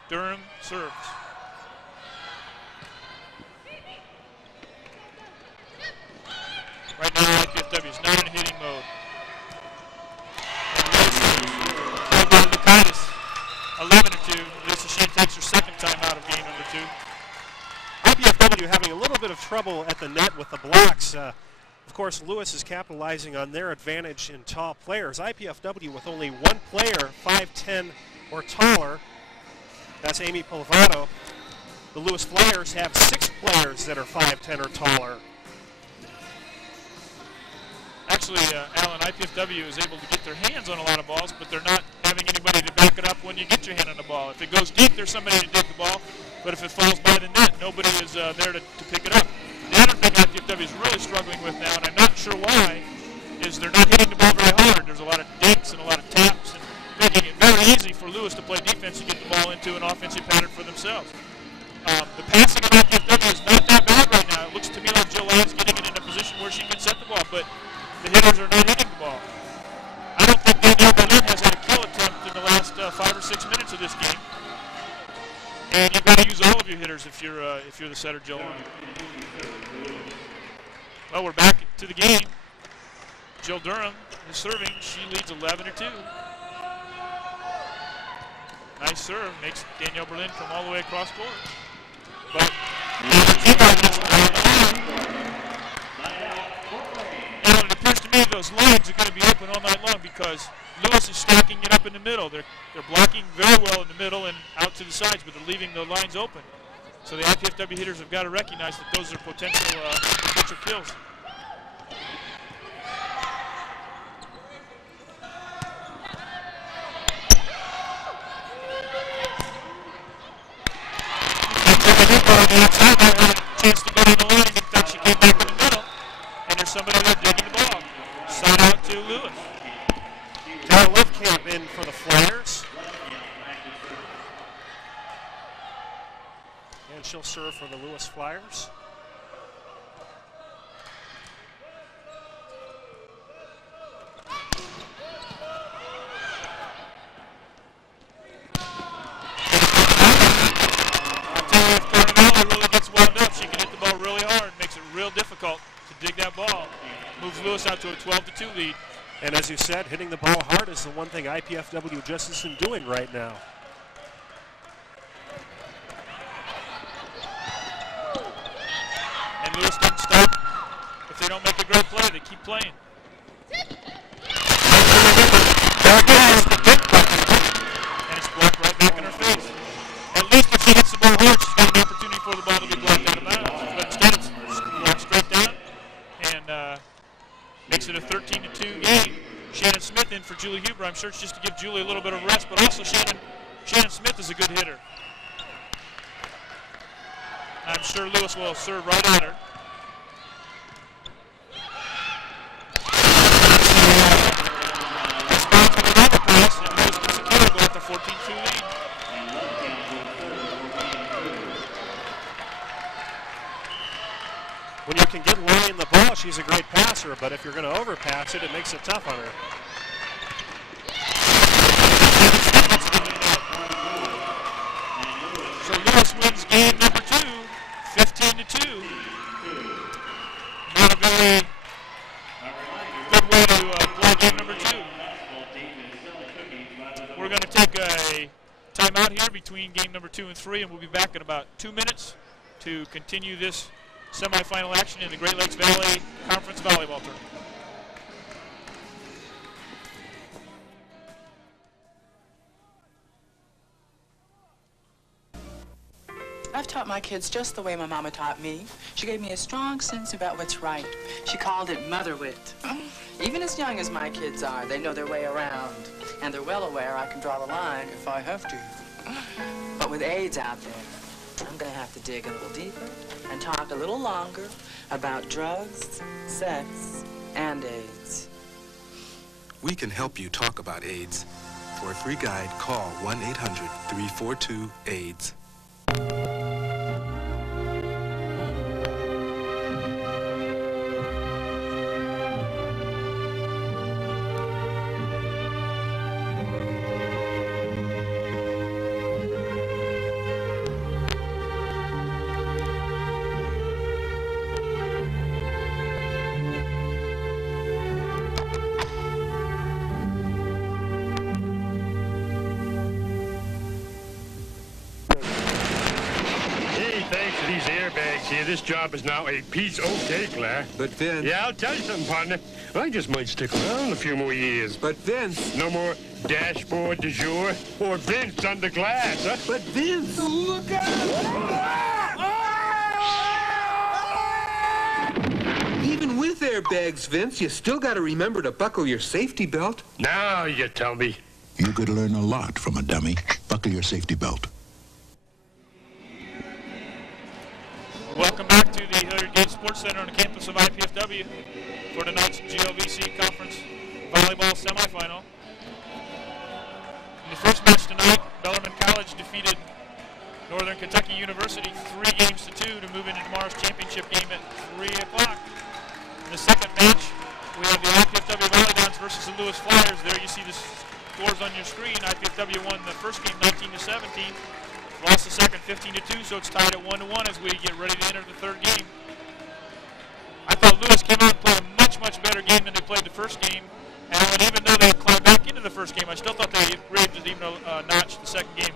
Durham serves. Right now, IPFW is not in hitting mode. 11-2. Lisa Sheen takes her second time out of game number 2. IPFW having a little bit of trouble at the net with the blocks. Of course, Lewis is capitalizing on their advantage in tall players. IPFW with only one player, 5'10" or taller. That's Amy Polvato. The Lewis Flyers have 6 players that are 5'10" or taller. Actually, Alan, IPFW is able to get their hands on a lot of balls, but they're not having anybody to back it up when you get your hand on the ball. If it goes deep, there's somebody to dig the ball, but if it falls by the net, nobody is there to pick it up. The other thing IPFW is really struggling with now, and I'm not sure why, is they're not hitting the ball very hard. There's a lot of dinks and a lot of taps, and making it very easy for Lewis to play defense and get the ball into an offensive pattern for themselves. The passing of IPFW is not that bad right now. It looks to me like Jill Ann's getting it in a position where she can set the ball, but the hitters are not hitting the ball. I don't think Danielle Berlin has had a kill attempt in the last 5 or 6 minutes of this game. And you've got to use all of your hitters if you're the setter, Jill Ann. Well, we're back to the game. Jill Durham is serving. She leads 11-2. Nice serve. Makes Danielle Berlin come all the way across court. But it appears to me those lines are going to be open all night long because Lewis is stacking it up in the middle. They're blocking very well in the middle and out to the sides, but they're leaving the lines open. So the IPFW hitters have got to recognize that those are potential kills. Chance to go down the line. In fact, she came back in the middle, and there's somebody there digging the ball. Side out to Lewis. Tara Livekamp in for the Flyers. And she'll serve for the Lewis Flyers. Difficult to dig that ball. Moves Lewis out to a 12-2 lead. And as you said, hitting the ball hard is the one thing IPFW just isn't doing right now. And Lewis doesn't stop. If they don't make a great play, they keep playing. Shannon Smith in for Julie Huber. I'm sure it's just to give Julie a little bit of rest, but also Shannon Smith is a good hitter. I'm sure Lewis will serve right at her. Pass, and Lewis gets a kill, go at the 14-2 lead. When you can get Lorraine the ball, she's a great passer, but if you're going to overpass it, it makes it tough on her. So Lewis wins game number 2, 15-2. Not a very good way to play game number 2. We're going to take a timeout here between game number 2 and 3, and we'll be back in about 2 minutes to continue this semifinal action in the Great Lakes Valley Conference Volleyball Tournament. I've taught my kids just the way my mama taught me. She gave me a strong sense about what's right. She called it mother wit. Even as young as my kids are, they know their way around. And they're well aware I can draw the line if I have to. But with AIDS out there, I'm gonna have to dig a little deeper and talk a little longer about drugs, sex, and AIDS. We can help you talk about AIDS. For a free guide, call 1-800-342-AIDS. This job is now a piece of cake, Larry. But Vince... Yeah, I'll tell you something, partner. I just might stick around a few more years. But Vince... No more dashboard du jour or Vince under glass, huh? But Vince... Look out! Even with airbags, Vince, you still got to remember to buckle your safety belt. Now you tell me. You could learn a lot from a dummy. Buckle your safety belt. Welcome back to the Hilliard Gate Sports Center on the campus of IPFW for tonight's GLVC Conference Volleyball Semifinal. In the first match tonight, Bellarmine College defeated Northern Kentucky University 3-2 to move into tomorrow's championship game at 3 o'clock. In the second match, we have the IPFW Mastodons versus the Lewis Flyers. There you see the scores on your screen. IPFW won the first game 19-17. Lost the second 15-2, so it's tied at 1-1 as we get ready to enter the third game. I thought Lewis came out and played a much better game than they played the first game. And even though they climbed back into the first game, I still thought they raised it even a notch the second game.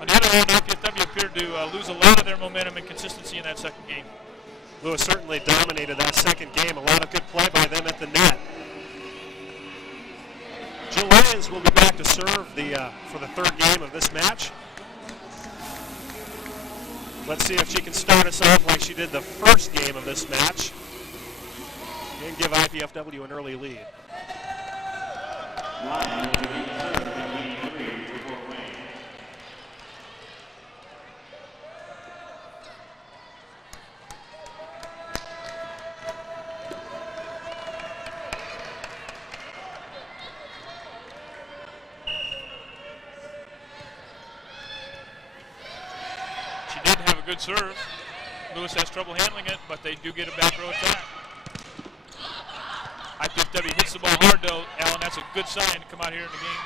On the other hand, IPFW appeared to lose a lot of their momentum and consistency in that second game. Lewis certainly dominated that second game. A lot of good play by them at the net. Jill Lyons will be back to serve for the third game of this match. Let's see if she can start us off like she did the first game of this match and give IPFW an early lead. Good serve. Lewis has trouble handling it, but they do get a back row attack. IPFW hits the ball hard, though, Alan. That's a good sign to come out here in the game.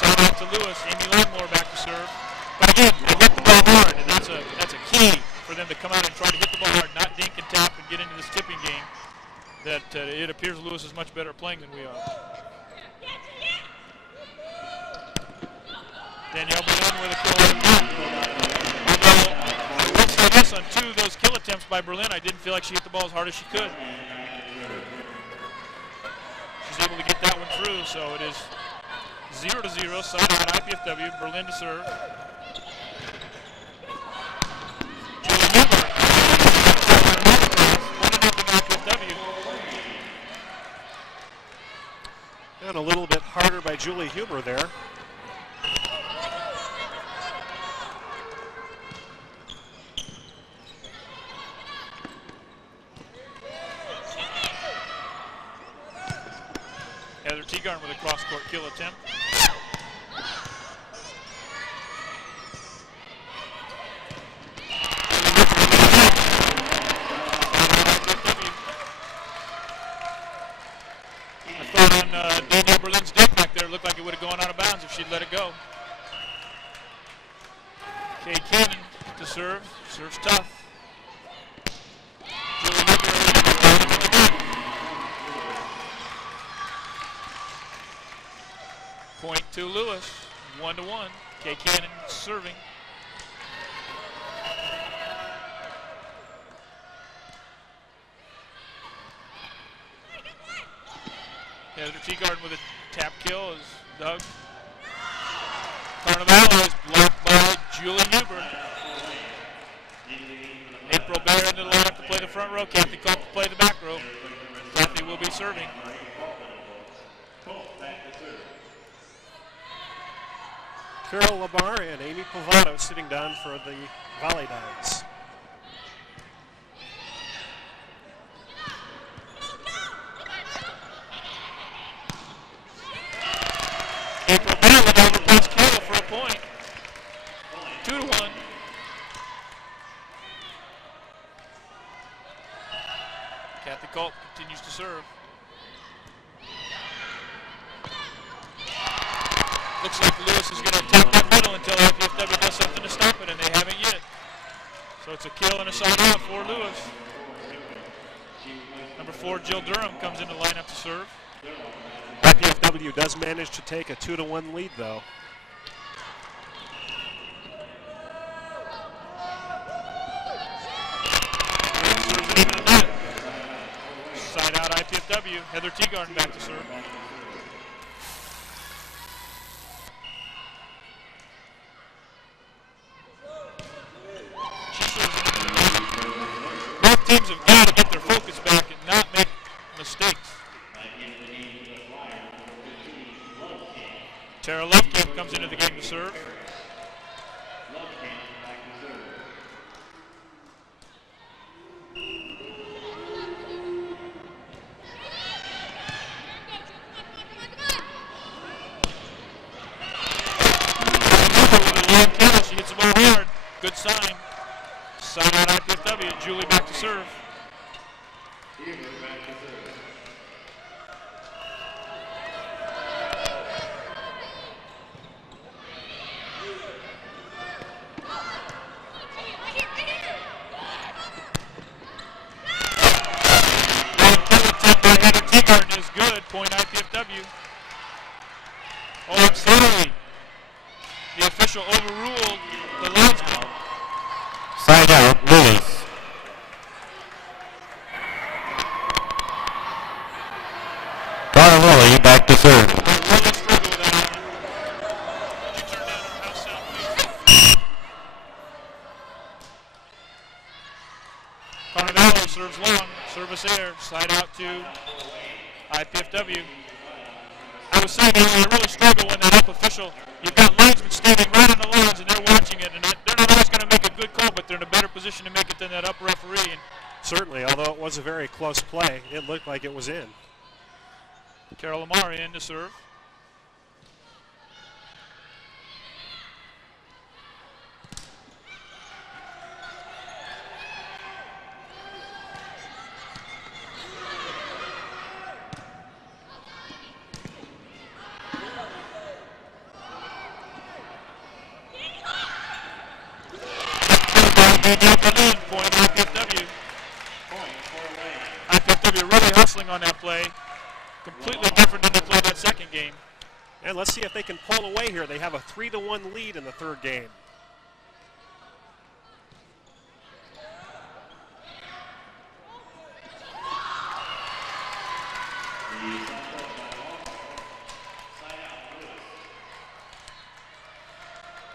Side out to Lewis. Amy Langmore back to serve. But again, they hit the ball hard, and that's a key for them to come out and try to hit the ball hard, not dink and tap and get into this tipping game. That it appears Lewis is much better at playing than we are. Danielle Berlin with a kill out of that. Although, I will say this, on 2 of those kill attempts by Berlin, I didn't feel like she hit the ball as hard as she could. She's able to get that one through, so it is 0-0, side out IPFW, Berlin to serve. Julie Huber, 1-0 IPFW. by Julie Huber there. Heather Teagarn with a cross-court kill attempt. I thought on Danielle Berlin's deck back there, it looked like it would have gone out of bounds if she'd let it go. Kay Cannon to serve. Serves tough. Point to Lewis, 1-1. Kay Cannon serving. Heather Teagarden with a tap kill is Doug. Carnevale is blocked by Julie Huber. April Bear into the lineup to play the front row. Kathy Culp to play the back row. Kathy will be serving. Carol Lamar and Amy Pavato sitting down for the Volleyball. April Bear went over past Carol for a point. 2-1. Kathy Culp continues to serve. Looks like Lewis is going to attack that middle until IPFW does something to stop it, and they haven't yet. So it's a kill and a side out for Lewis. Number 4, Jill Durham, comes in the lineup to serve. IPFW does manage to take a 2-1 lead, though. Side out IPFW. Heather Teagarden back to serve. Both teams have got to get their focus back and not make mistakes. Tara Lovekamp comes into the game to serve. She hits the ball hard. Good sign. Side out IPFW. Julie back to serve. Teagarden is good. Point IPFW. Oh, I'm sorry. The official overruled the linesman. Side out, Lewis. Carnevale back to serve. Carnevale serves long. Service air. Slide out to IPFW. I was saying I really struggle when that up official, you've got linesmen standing right on the lines and they're watching it, and they're not always going to make a good call, but they're in a better position to make it than that up referee. And certainly, although it was a very close play, it looked like it was in. Carol Lamar in to serve. Danielle Berlin, point IPFW. IPFW really hustling on that play. Completely different than they played that second game. And let's see if they can pull away here. They have a 3-1 lead in the third game.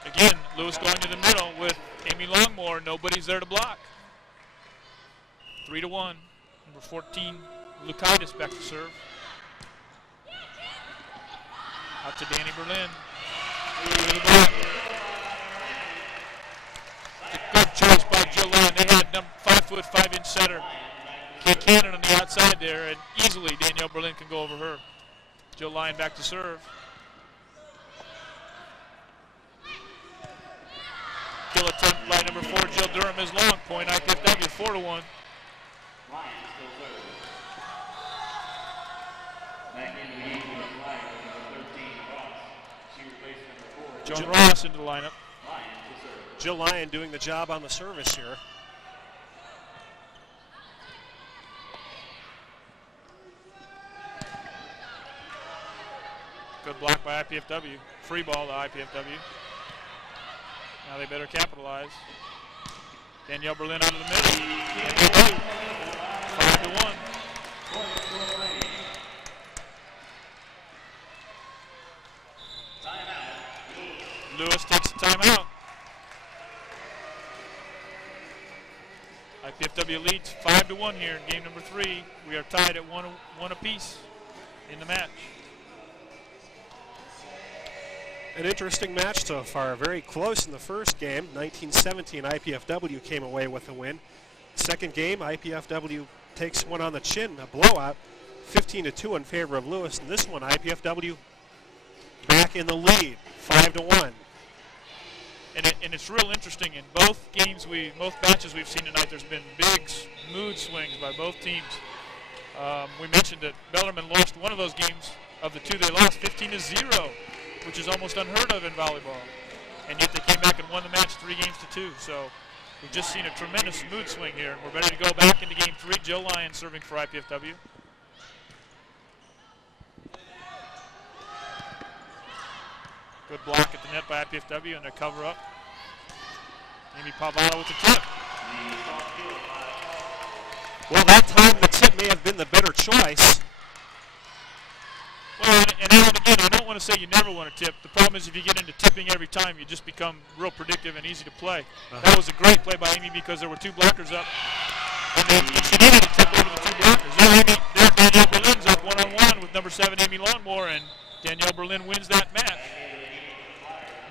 Again, Lewis going to the middle with Amy Longmore. Nobody's there to block. 3-1. Number 14, Lukaitis back to serve. Out to Danny Berlin. To the block. A good choice by Jill Lyon. They had 5', 5" setter Kay Cannon on the outside there, and easily Danielle Berlin can go over her. Jill Lyon back to serve. Kill attempt by number 4, Jill Durham is long. Point IPFW, 4-1. Joan Ross into the lineup. Jill Lyon doing the job on the service here. Good block by IPFW. Free ball to IPFW. Now they better capitalize. Danielle Berlin out of the middle. 5-1. Lewis takes the timeout. IPFW leads 5-1 here in game number 3. We are tied at one apiece in the match. An interesting match so far. Very close in the first game. 1917, IPFW came away with a win. Second game, IPFW takes one on the chin, a blowout, 15-2 in favor of Lewis. And this one, IPFW back in the lead, 5-1. And it's real interesting. In both matches we've seen tonight, there's been big mood swings by both teams. We mentioned that Bellarmine lost one of those games of the 2 they lost, 15-0. Which is almost unheard of in volleyball. And yet they came back and won the match 3-2. So we've just seen a tremendous mood swing here. And we're ready to go back into game 3. Jill Lyon serving for IPFW. Good block at the net by IPFW and their cover up. Amy Pavado with the tip. Well, that time the tip may have been the better choice. Well, and Alan, again, I don't want to say you never want to tip. The problem is if you get into tipping every time, you just become real predictive and easy to play. That was a great play by Amy because there were 2 blockers up. And she needed to tip over the 2 blockers. There Danielle Berlin's up 1-on-1 with number 7, Amy Longmore, and Danielle Berlin wins that match.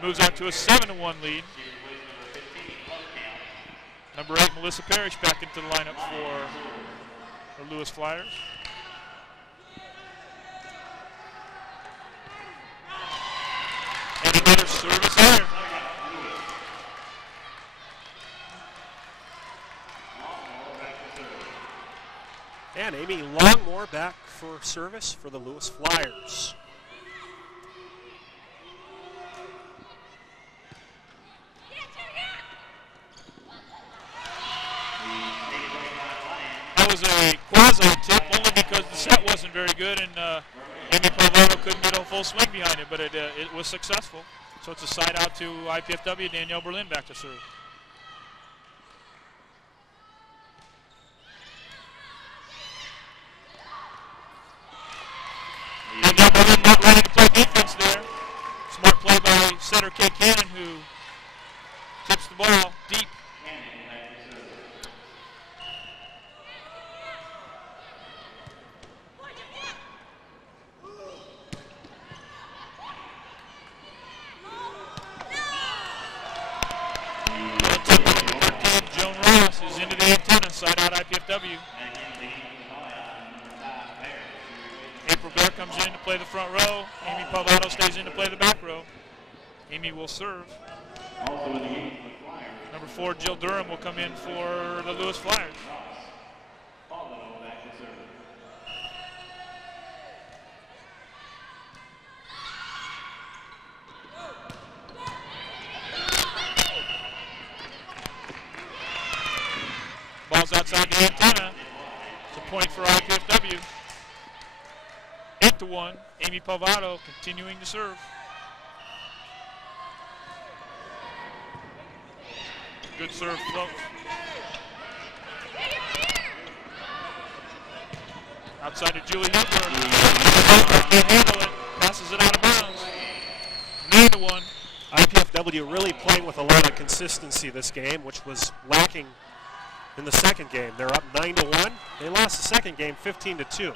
Moves out to a 7-1 lead. Number 8, Melissa Parrish back into the lineup for the Lewis Flyers. And another service iron. And Amy Longmore back for service for the Lewis Flyers. That was a quasi-tip only because the set wasn't very good and Amy Pavado couldn't get a full swing behind it, but it was successful. So it's a side out to IPFW. Danielle Berlin back to serve. Danielle Berlin not ready to play defense there. Smart play by setter Kay Cannon, who tips the ball deep. Side out IPFW. April Bear comes in to play the front row. Amy Pavado stays in to play the back row. Amy will serve. Number 4, Jill Durham will come in for the Lewis Flyers. Ball's outside the antenna. It's a point for IPFW. 8-1. Amy Pavado continuing to serve. Good serve float. Outside to Julie Hilberg. Can't handle it. Passes it out of bounds. 9-1. IPFW really playing with a lot of consistency this game, which was lacking in the second game. They're up 9-1. They lost the second game 15-2.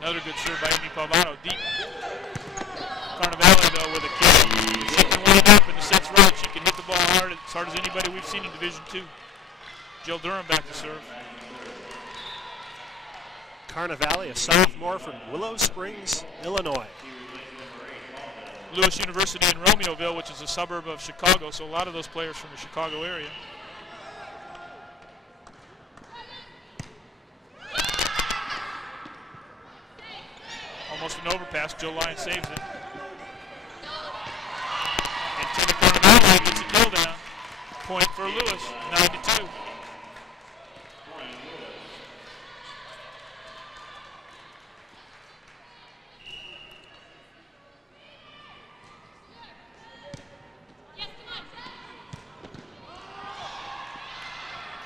Another good serve by Amy Palvato. Deep. Carnevale, though, with a kick. She can line up and the set's right. She can hit the ball hard as anybody we've seen in Division II. Jill Durham back to serve. Carnevale, a sophomore from Willow Springs, Illinois. Lewis University in Romeoville, which is a suburb of Chicago, so a lot of those players from the Chicago area. Almost an overpass. Joe Lyon saves it. And Tina Carnevale gets a kill down. Point for Lewis, 9-2.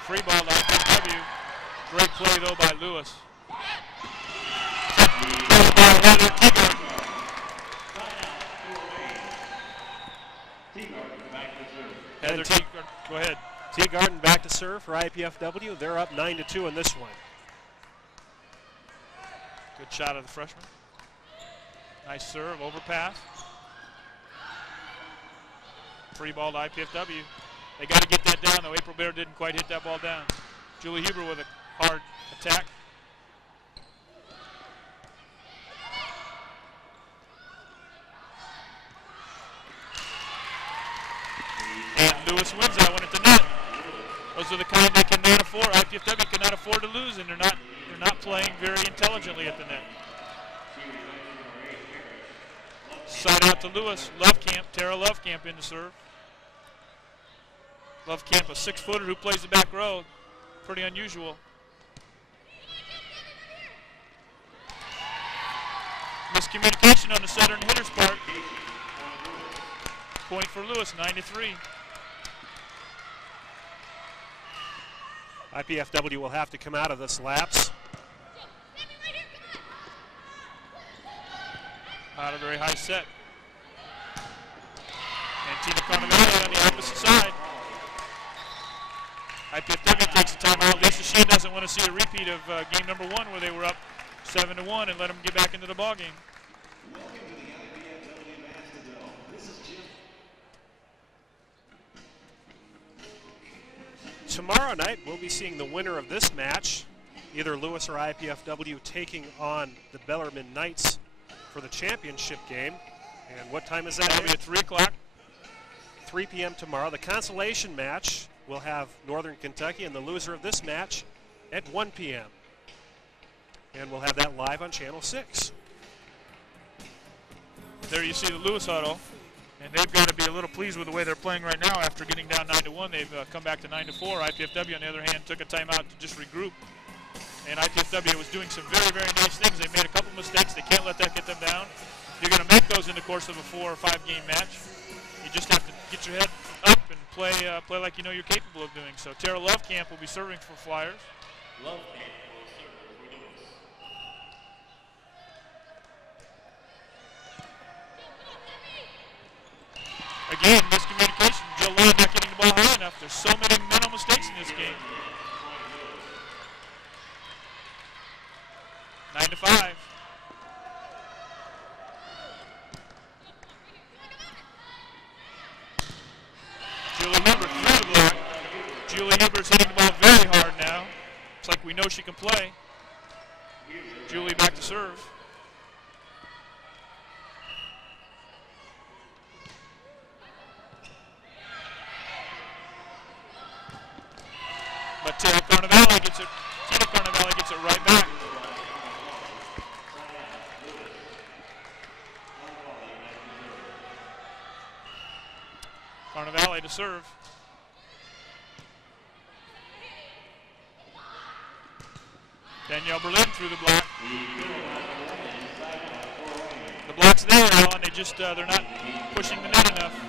Free ball to IPW. Great play, though, by Lewis. Heather Teagarden, go ahead. Teagarden back to serve for IPFW. They're up 9-2 in this one. Good shot of the freshman. Nice serve, overpass. Free ball to IPFW. They got to get that down, though. April Bear didn't quite hit that ball down. Julie Huber with a hard attack. And Lewis wins that one at the net. Those are the kind they cannot afford. IPFW cannot afford to lose, and they're not playing very intelligently at the net. Side out to Lewis. Lovekamp, Tara Lovekamp in to serve. Lovekamp, a 6-footer who plays the back row. Pretty unusual. Miscommunication on the Southern hitter's part. Point for Lewis, 9-3. IPFW will have to come out of this lapse. Not a very high set. And Tina Carnevale on the opposite side. IPFW takes a timeout. Lisa Sheen doesn't want to see a repeat of game number 1 where they were up 7-1 and let them get back into the ball game. Tomorrow night, we'll be seeing the winner of this match, either Lewis or IPFW, taking on the Bellarmine Knights for the championship game. And what time is that? That'll be at 3 o'clock. 3 p.m. tomorrow. The consolation match will have Northern Kentucky and the loser of this match at 1 p.m. And we'll have that live on Channel 6. There you see the Lewis huddle. And they've got to be a little pleased with the way they're playing right now after getting down 9-1. They've come back to 9-4. IPFW, on the other hand, took a timeout to just regroup. And IPFW was doing some very, very nice things. They made a couple mistakes. They can't let that get them down. You're going to make those in the course of a 4 or 5 game match. You just have to get your head up and play like you know you're capable of doing. So Tara Lovekamp will be serving for Flyers. Again, miscommunication. Jill Lyon not getting the ball high enough. There's so many mental mistakes in this game. 9-5. Julie Huber through the block. Julie Huber's hitting the ball very hard now. It's like we know she can play. Julie back to serve. But Tina Carnevale gets it right back. Carnevale to serve. Danielle Berlin through the block. The block's there now, and they're not pushing the net enough.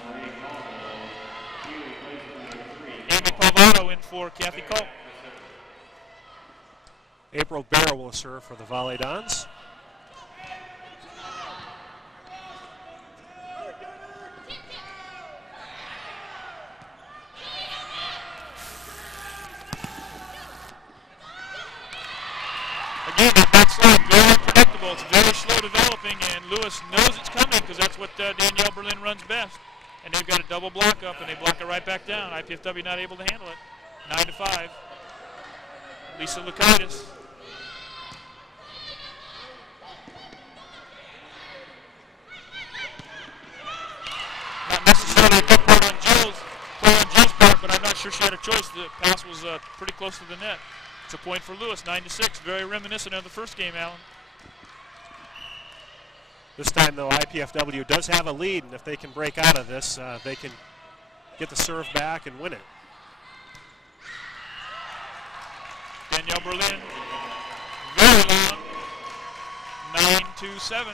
Amy Palvato in for Kathy Culp. April Bear will serve for the Volleyball. Again, that backslide very unpredictable. It's developing, and Lewis knows it's coming because that's what Danielle Berlin runs best. And they've got a double block up, and they block it right back down. IPFW not able to handle it. 9-5. Lisa Lukaitis. Not necessarily a good play on Jill's part, but I'm not sure she had a choice. The pass was pretty close to the net. It's a point for Lewis, 9-6. Very reminiscent of the first game, Alan. This time, though, IPFW does have a lead, and if they can break out of this, they can get the serve back and win it. Danielle Berlin, very long, 9-7.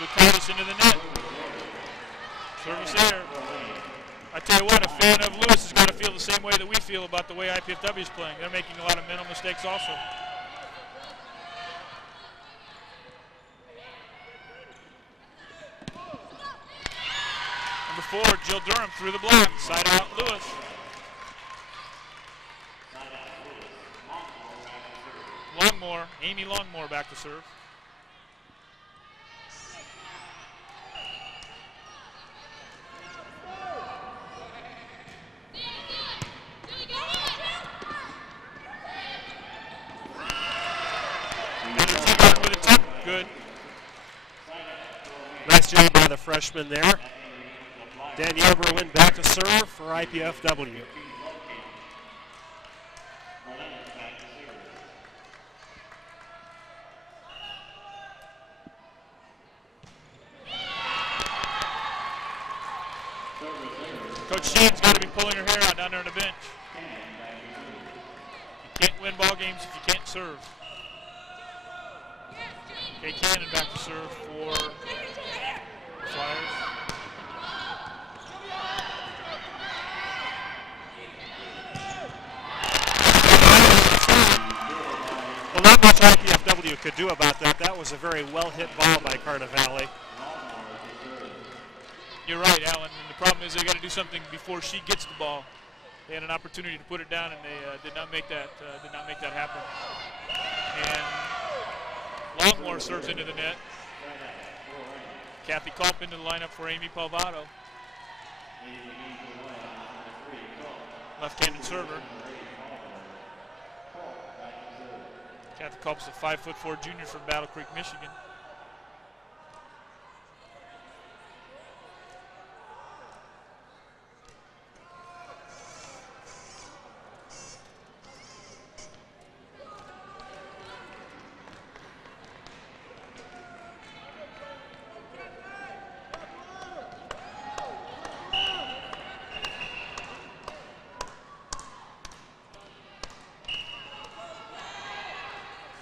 Lukaitis into the net. Service there. I tell you what, a fan of Lewis has got to feel the same way that we feel about the way IPFW is playing. They're making a lot of mental mistakes also. Number 4, Jill Durham through the block. Side out, Lewis. Longmore, Amy Longmore back to serve. Good. Nice job by the freshman there. Danielle Berlin back to serve for IPFW. Coach Sheen's got to be pulling her hair out down there on the bench. You can't win ball games if you can't serve. Kay Cannon back to serve for Flyers. Well, not much IPFW could do about that. That was a very well-hit ball by Carnevale. You're right, Alan. And the problem is they got to do something before she gets the ball. They had an opportunity to put it down, and they did not make that happen. And Longmore serves into the net. Kathy Culp into the lineup for Amy Palvato. Left-handed server. Kathy Culp's a 5'4" junior from Battle Creek, Michigan.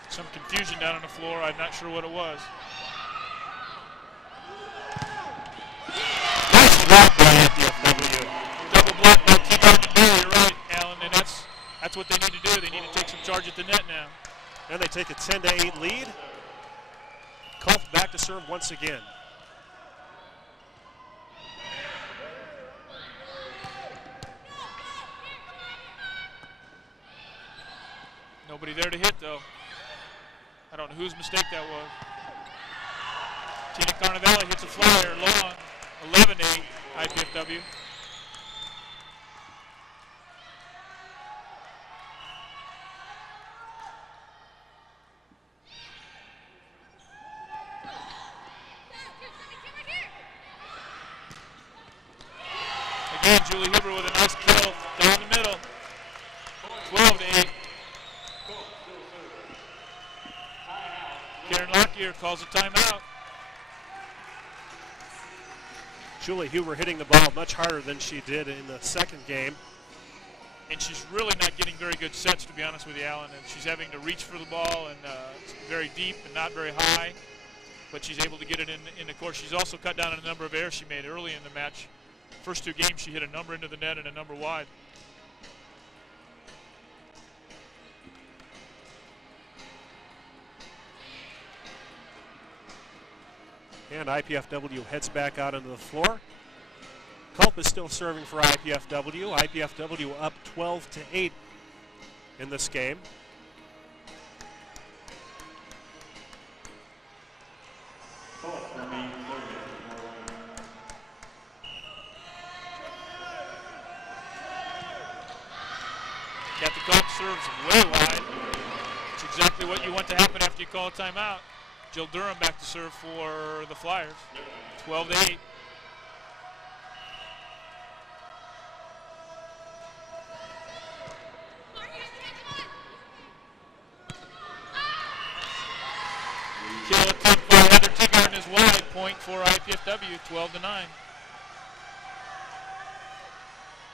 Some confusion down on the floor. I'm not sure what it was. Nice block by IPFW. Double block by T. Barry. You're right, Alan, and that's what they need to do. They need to take some charge at the net now. And they take a 10-8 lead. Culp back to serve once again. Nobody there to hit, though. I don't know whose mistake that was. Tina Carnevale hits a flyer long, 11-8, IPFW. Again, Julie Huber with a nice kill down the middle. 12-8. Karen Lockyer calls a timeout. Julie Huber hitting the ball much harder than she did in the second game. And she's really not getting very good sets, to be honest with you, Alan. And she's having to reach for the ball, and it's very deep and not very high. But she's able to get it in the course. She's also cut down on the number of errors she made early in the match. First 2 games, she hit a number into the net and a number wide. And IPFW heads back out onto the floor. Culp is still serving for IPFW. IPFW up 12-8 in this game. Kathy Culp serves way wide. It's exactly what you want to happen after you call a timeout. Jill Durham back to serve for the Flyers. 12-8. Kill attempt by Heather Teagarden is wide. Point for IPFW, 12-9.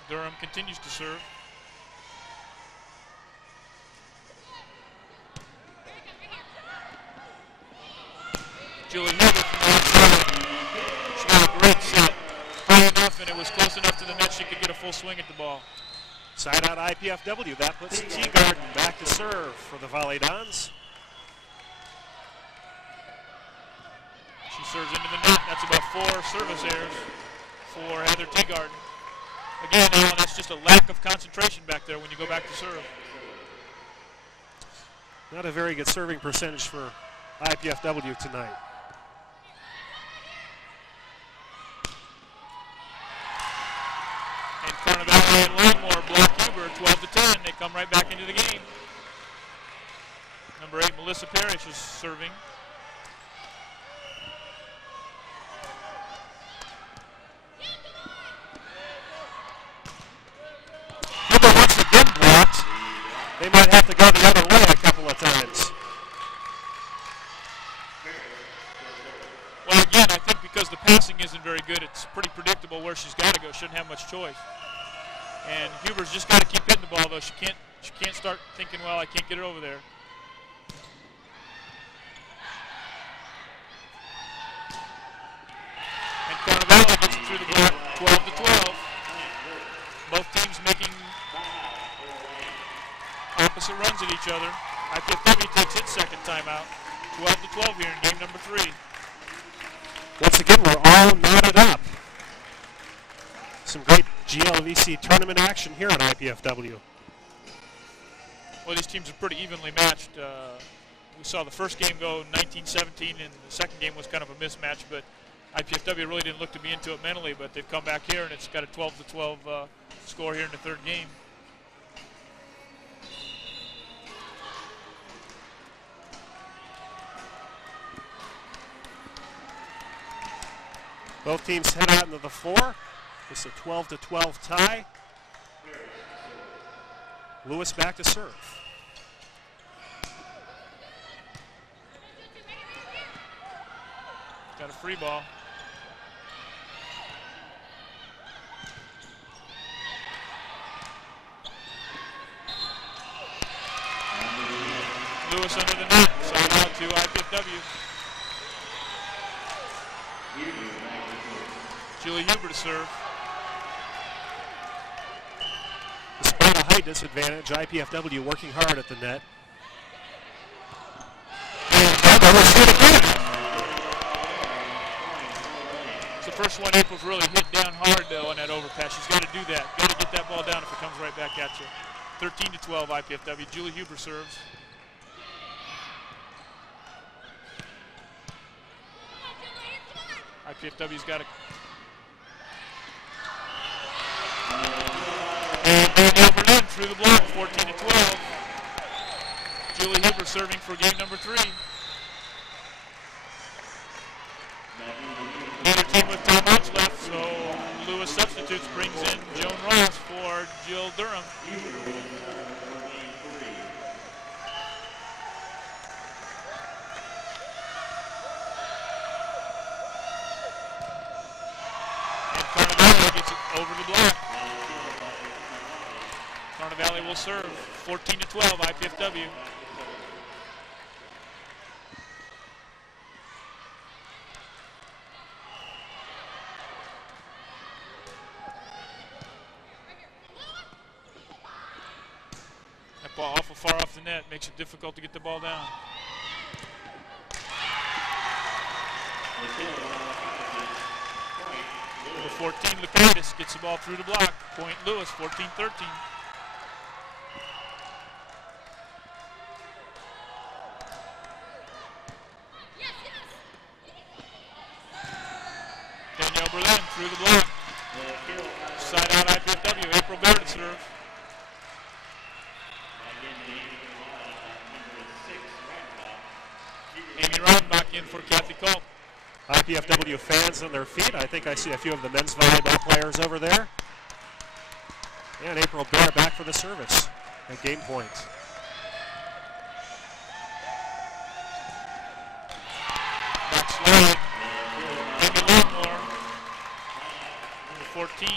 Durham continues to serve. Julie Huber from the outside. She got a great set. High enough, and it was close enough to the net she could get a full swing at the ball. Side out IPFW. That puts Teagarden back to serve for the Volleyball. She serves into the net. That's about 4 service errors for Heather Teagarden. Again, Alan, that's just a lack of concentration back there when you go back to serve. Not a very good serving percentage for IPFW tonight. And Carnevale and Longmore block Huber, 12-10. They come right back into the game. Number 8, Melissa Parrish is serving. Huber once again blocked. They might have to go the other way a couple of times. Well, again, I think because the passing isn't very good, it's pretty predictable where she's got to go. Shouldn't have much choice. And Huber's just got to keep hitting the ball, though. She can't start thinking, well, I can't get it over there. And Carnevale gets it through the block, 12-12. Both teams making opposite runs at each other. IPFW takes its second timeout. 12-12 here in game number 3. Once again, we're all knotted up. Some great GLVC tournament action here at IPFW. Well, these teams are pretty evenly matched. We saw the first game go 19-17, and the second game was kind of a mismatch, but IPFW really didn't look to be into it mentally, but they've come back here, and it's got a 12-12 score here in the third game. Both teams head out into the floor. It's a 12-12 tie. Lewis back to serve. Got a free ball. Lewis under the net. Side out to IPFW. Julie Huber to serve. Despite a height disadvantage, IPFW working hard at the net. It's the first one April's really hit down hard, though, on that overpass. She's got to do that. Got to get that ball down if it comes right back at you. 13-12 IPFW. Julie Huber serves. IPFW's got to. And Danielle Berlin through the block, 14-12. Julie Huber serving for game number 3. Neither team with timeouts left, so Lewis substitutes, brings in Joan Ross for Jill Durham. And Carnevale gets it over the block. Carnevale will serve, 14-12 IPFW. That ball awful far off the net, makes it difficult to get the ball down. Number 14, Lukaitis gets the ball through the block. Point Lewis, 14-13. Danielle Berlin through the block. Side out IPFW. April Baird to serve. Amy Rodenbach in for Kathy Culp. IPFW fans on their feet. I think I see a few of the men's volleyball players over there. And April Bear back for the service at game point. Back slide. Amy Longmore. Number 14,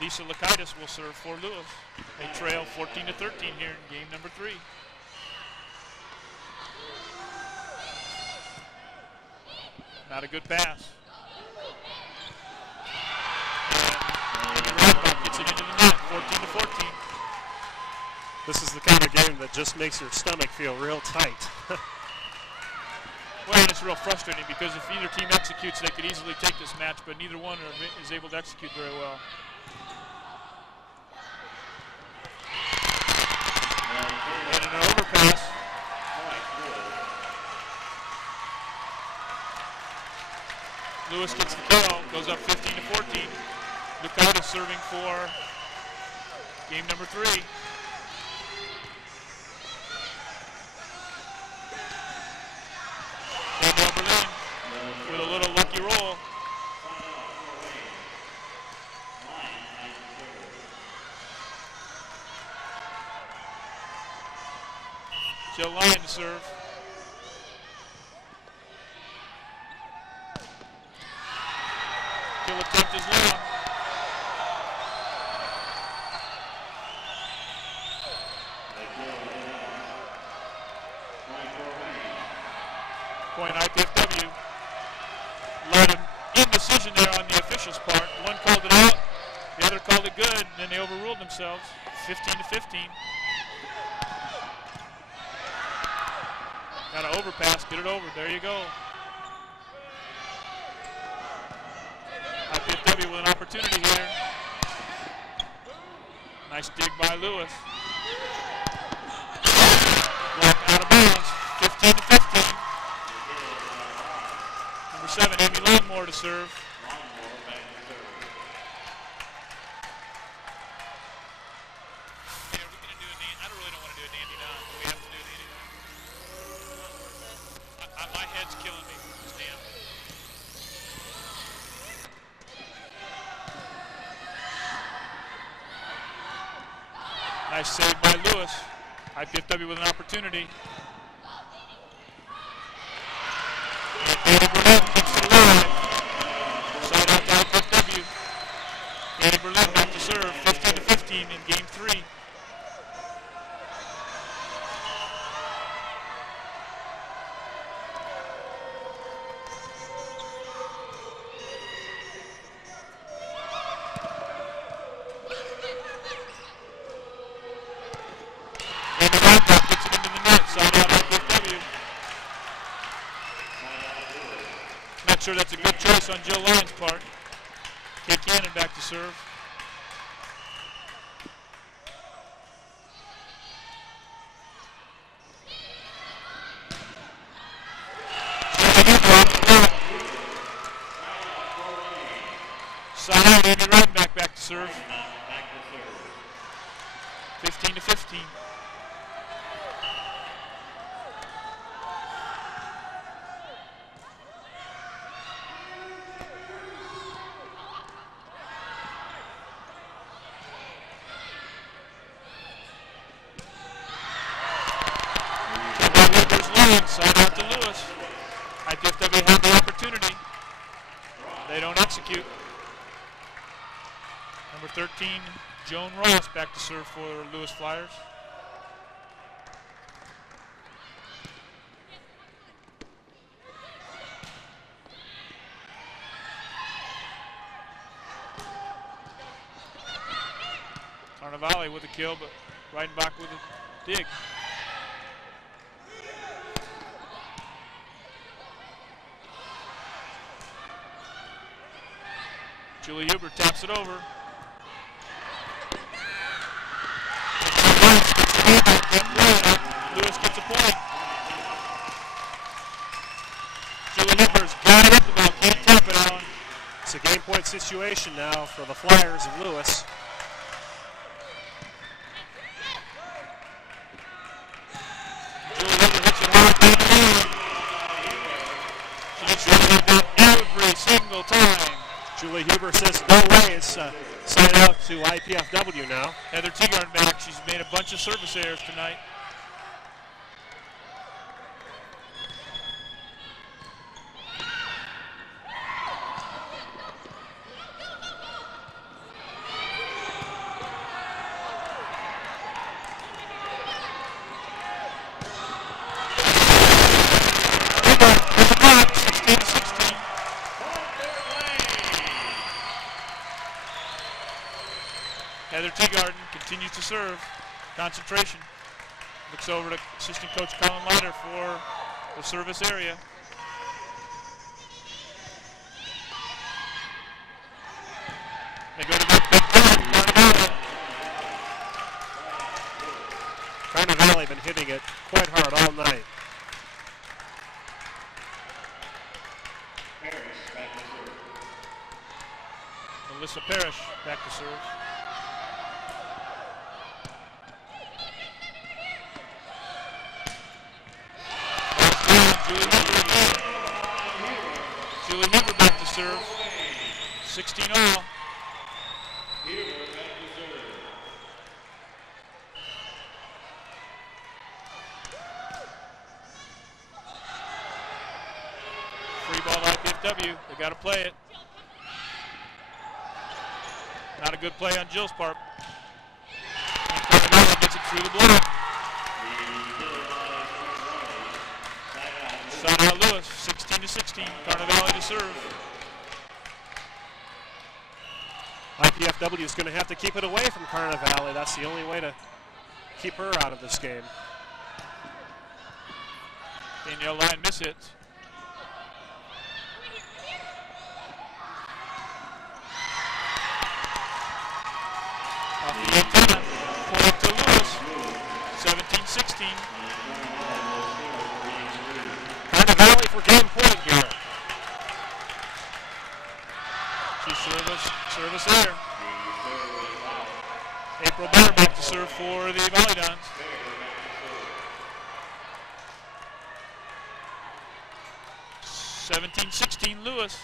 Lisa Lukaitis will serve for Lewis. They trail 14-13 here in game number 3. Not a good pass. And Amy Rodenbach gets it into the net, 14-14. This is the kind of game that just makes your stomach feel real tight. Well, and it's real frustrating because if either team executes, they could easily take this match, but neither one is able to execute very well. And an overpass. Lewis gets the kill, goes up 15-14. Lukaitis serving for game number 3. Danielle Berlin with a little lucky roll. Jill Lyon to serve. Kill attempt is long. Point IPFW. Lot of indecision there on the officials' part. One called it out, the other called it good, and then they overruled themselves. 15-15. Got to overpass, get it over. There you go. IPFW with an opportunity here. Nice dig by Lewis. Block out of bounds. 15-15. Number 7, Amy Longmore to serve. Yeah, we're going to do a I really don't want to do a dandy down, but we have to do a dandy down. My head's killing me. Stan. Nice save by Lewis. IPFW with an opportunity. Danny Berlin keeps it alive. Side out to IPFW. Danny Berlin back to serve. 15-15 in game 3. Sure, that's a good choice on Jill Lyon's part. Kate Cannon back to serve. Side out, Amy Rodenbach back to serve. 15-15. Side out to Lewis. IPFW had the opportunity. They don't execute. Number 13, Joan Ross back to serve for Lewis Flyers. Carnivale with a kill, but Reidenbach with a dig. Julie Huber taps it over. Lewis gets a point. Julie Huber's got it at the ball, can't tap it on. It's a game point situation now for the Flyers and Lewis. Julie Huber hits it hard down the line. She gets it down every single time. Julie Huber says no way. It's side out to IPFW now. Heather Teagarden back. She's made a bunch of service errors tonight. Heather Teagarden continues to serve. Concentration. Looks over to assistant coach Colin Leiter for the service area. They go to the big point. Carnevale been hitting it quite hard all night. Melissa Parrish back to serve. Julie Huber back to serve. 16 all. Free ball IPFW. They got to play it. Not a good play on Jill's part. And Carnevale gets it through the block. Side out Lewis, 16-16. Carnevale to serve. IPFW is going to have to keep it away from Carnevale. That's the only way to keep her out of this game. Danielle Lyon miss hits. Off the antenna, point to Lewis, 17-16. Carnevale for game point here. She's service there. April Bear back to serve for the Volleyball. 17-16 Lewis.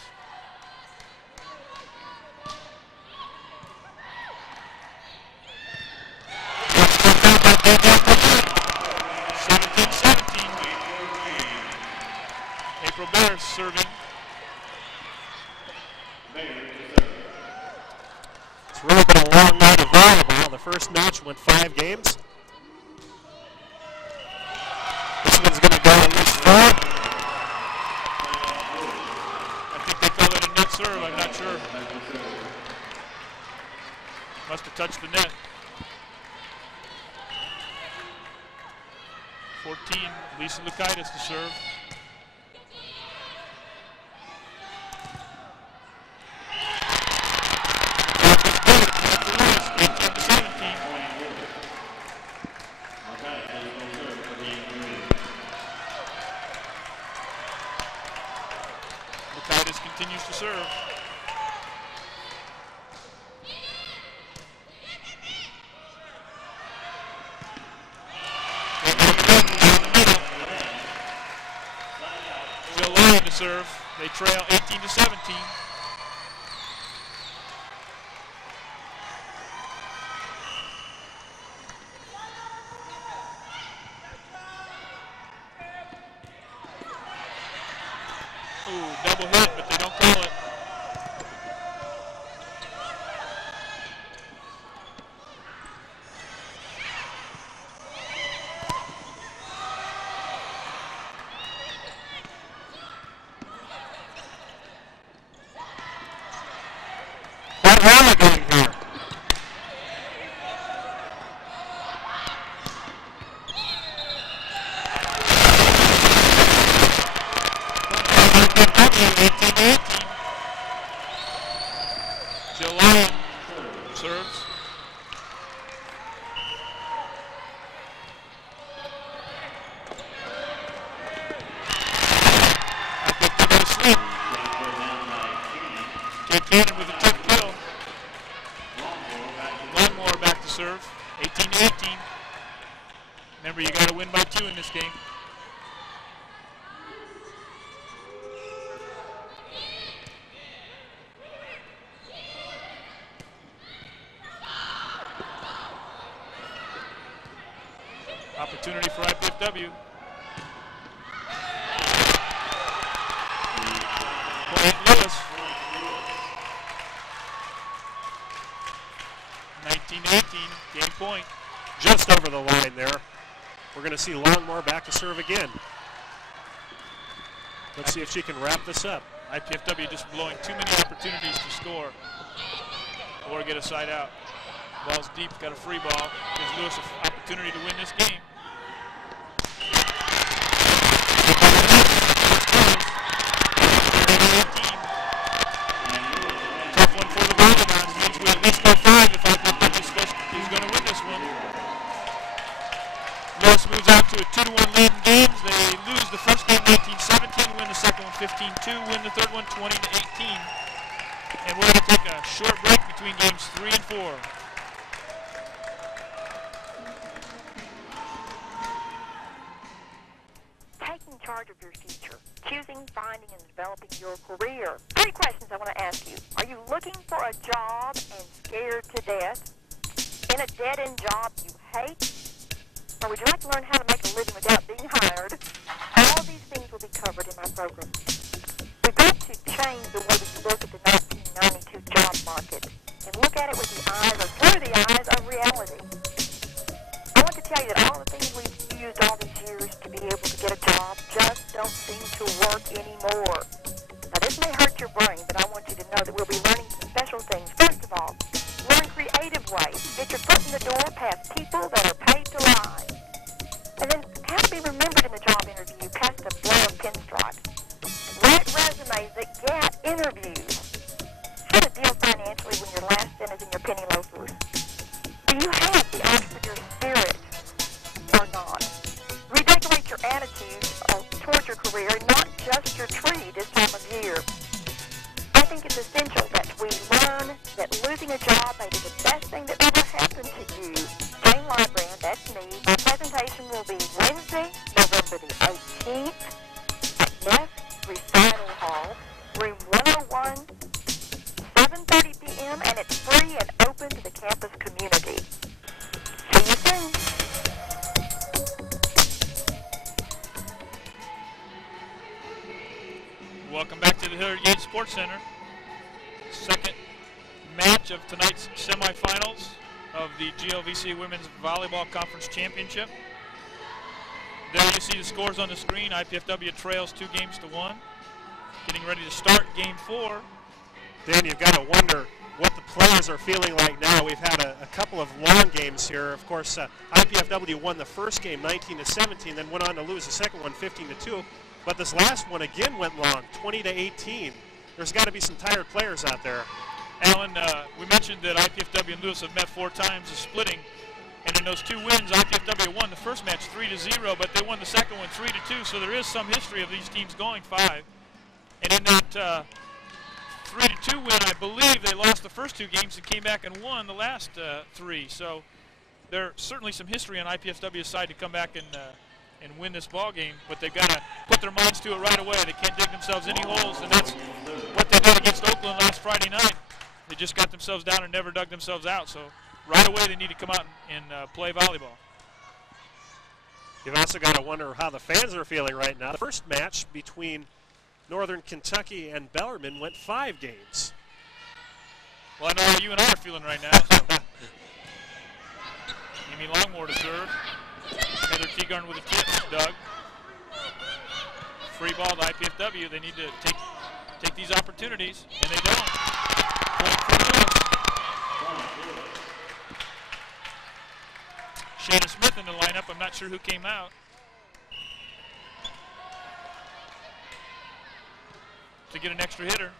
April Bear serving. It's really been a long night of volleyball. The first match went 5 games. This one's going to go at least 4. I think they call it a net serve. I'm not sure. Must have touched the net. 14, Lisa Lukaitis to serve. Lukaitis continues to serve. Jill Lyon to serve. They trail 18-17. Ooh, double hit, but they don't call it. What am I doing here? Kate Cannon with a tip kill. Longmore back to serve. 18-18. Remember, you got to win by 2 in this game. Opportunity for IPFW. Point Lewis. 19-18, game point. Just over the line there. We're going to see Longmore back to serve again. Let's see if she can wrap this up. IPFW just blowing too many opportunities to score or get a side out. Ball's deep, got a free ball. Gives Lewis an opportunity to win this game. Tough one for the Mastodons. Means we at least go 5 if IPFW is going to win this one. Lewis moves out to a 2-1 lead in games. They lose the first game 19-17, win the second one 15-2, win the third one 20-18. And we're going to take a short break between games 3 and 4. Taking charge of your future, choosing, finding, and developing your career. 3 questions I want to ask you. Are you looking for a job and scared to death? In a dead-end job you hate? Or would you like to learn how to make a living without being hired? All these things will be covered in my program. We've got to change the way we look at the 1992 job market and look at it with the eyes or through the eyes of reality. I want to tell you that all the things we've used all these years to be able to get a job just don't seem to work anymore. Now this may hurt your brain, but I want you to know that we'll be learning some special things. First of all, learn creative ways. Get your foot in the door past people that are paid to lie. And then how to be remembered in the job interview past the blur of pinstripes. Write resumes that get interviews. How to deal financially when your last cent is in your penny loafers. Do you have the entrepreneur spirit or not? Redecorate your attitude towards your career, not just your tree this time of year. I think it's essential that we learn that losing a job may be the best thing that ever happened to you. Jane Lybrand, that's me. My presentation will be Wednesday, November the 18th at Neff Recital Hall, room 101, 7:30 p.m., and it's free and open to the campus community. See you soon. Welcome back to the Hillary Gates Sports Center. Second match of tonight's semifinals of the GLVC Women's Volleyball Conference Championship. There you see the scores on the screen. IPFW trails 2-1. Getting ready to start game 4. Dan, you've got to wonder what the players are feeling like now. We've had a couple of long games here. Of course, IPFW won the first game 19-17, then went on to lose the second one 15-2. But this last one again went long, 20-18. There's got to be some tired players out there. Alan, we mentioned that IPFW and Lewis have met 4 times, splitting. And in those 2 wins, IPFW won the first match 3-0, but they won the second one 3-2. So there is some history of these teams going 5. And in that 3-2 win, I believe they lost the first 2 games and came back and won the last 3. So there's certainly some history on IPFW's side to come back and win this ball game, but they've got to put their minds to it right away. They can't dig themselves any holes, and that's what they did against Oakland last Friday night. They just got themselves down and never dug themselves out. So right away they need to come out and play volleyball. You've also got to wonder how the fans are feeling right now. The first match between Northern Kentucky and Bellarmine went 5 games. Well, I know how you and I are feeling right now. So. Amy Longmore to serve. Heather Teagarn with a tip. Doug. Free ball to IPFW. They need to take these opportunities, and they don't. Shanna Smith in the lineup. I'm not sure who came out. To get an extra hitter.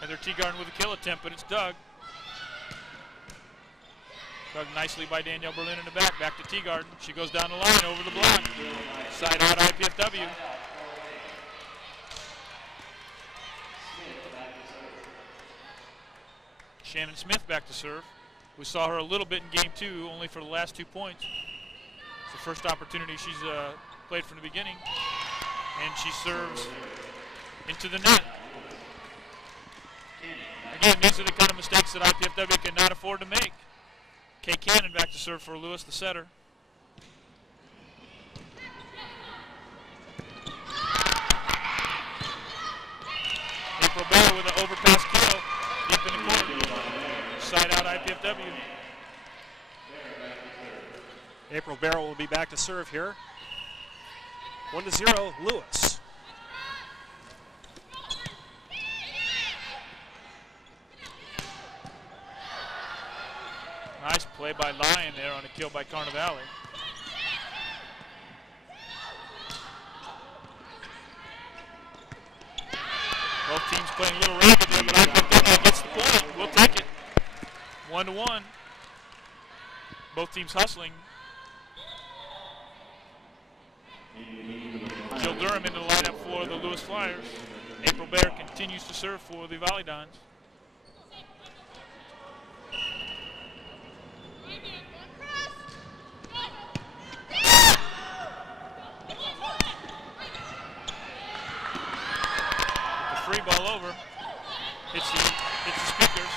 Heather Teagarn with a kill attempt, but it's Doug. Dug nicely by Danielle Berlin in the back. Back to Teagarden. She goes down the line over the block. Side out IPFW. Shannon Smith back to serve. We saw her a little bit in game 2, only for the last 2 points. It's the first opportunity she's played from the beginning. And she serves into the net. Again, these are the kind of mistakes that IPFW cannot afford to make. Kay Cannon back to serve for Lewis, the setter. April Bear with an overpass kill deep in the court. Side out IPFW. April Barrow will be back to serve here. 1-0, Lewis. Nice play by Lyon there on a kill by Carnivale. Both teams playing a little rapidly, but IPFW gets the point. We'll take it. 1-1. Both teams hustling. Jill Durham into the lineup for the Lewis Flyers. April Bear continues to serve for the Volleyball. The free ball over. Hits the speakers.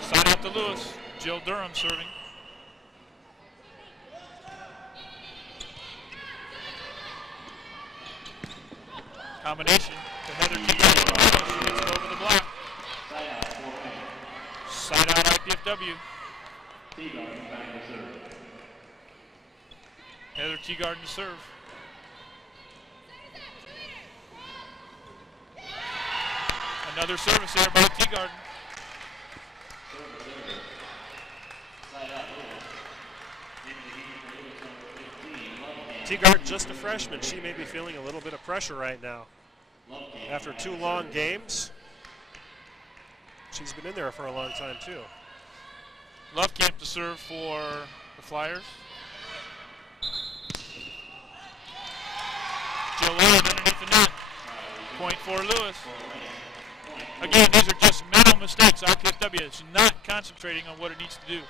Side out to Lewis. Jill Durham serving. Combination to Heather T. She gets it over the block. Side out IPFW. Heather Teagarden to serve. Another service there by Teagarden. Teagarden, just a freshman. She may be feeling a little bit of pressure right now. After 2 long games, she's been in there for a long time too. Lovecamp to serve for the Flyers. Jill Lyon underneath the net. Point for Lewis. Again, these are just mental mistakes. IPFW is not concentrating on what it needs to do.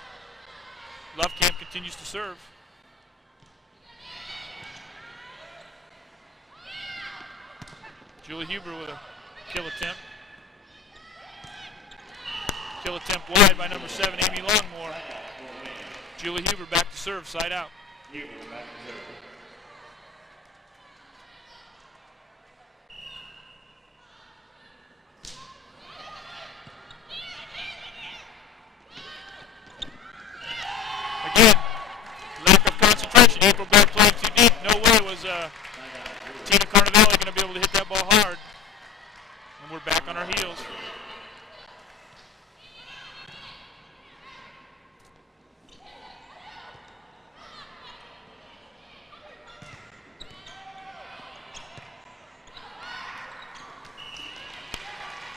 Lovecamp continues to serve. Julie Huber with a kill attempt. Kill attempt wide by number 7, Amy Longmore. Julie Huber back to serve, side out. Again, lack of concentration. April Bear playing too deep. No way was Tina Carnivale going to be able to hit that ball hard. And we're back on our heels.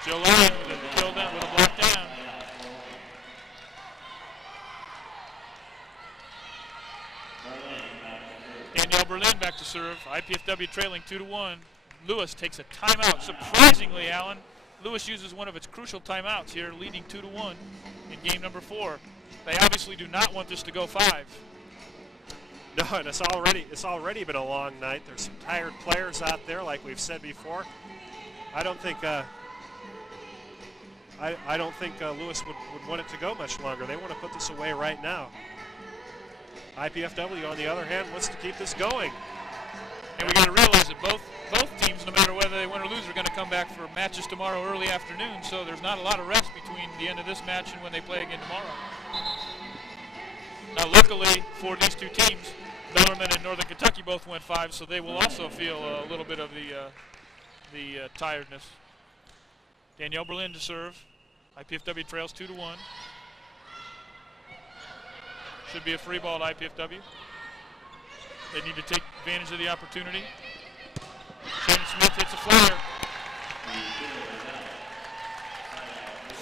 Jill Lyon with a kill down, with a block down. Danielle Berlin back to serve. IPFW trailing 2-1. Lewis takes a timeout. Surprisingly, Alan, Lewis uses one of its crucial timeouts here, leading 2-1 in game number 4. They obviously do not want this to go 5. No, and it's already been a long night. There's some tired players out there, like we've said before. I don't think Lewis would want it to go much longer. They want to put this away right now. IPFW, on the other hand, wants to keep this going. And we got to realize that both teams, no matter whether they win or lose, are going to come back for matches tomorrow early afternoon. So there's not a lot of rest between the end of this match and when they play again tomorrow. Now, luckily for these two teams, Bellarmine and Northern Kentucky both went 5, so they will also feel a little bit of the tiredness. Danielle Berlin to serve. IPFW trails 2-1. Should be a free ball to IPFW. They need to take advantage of the opportunity. Shannon Smith hits a flyer.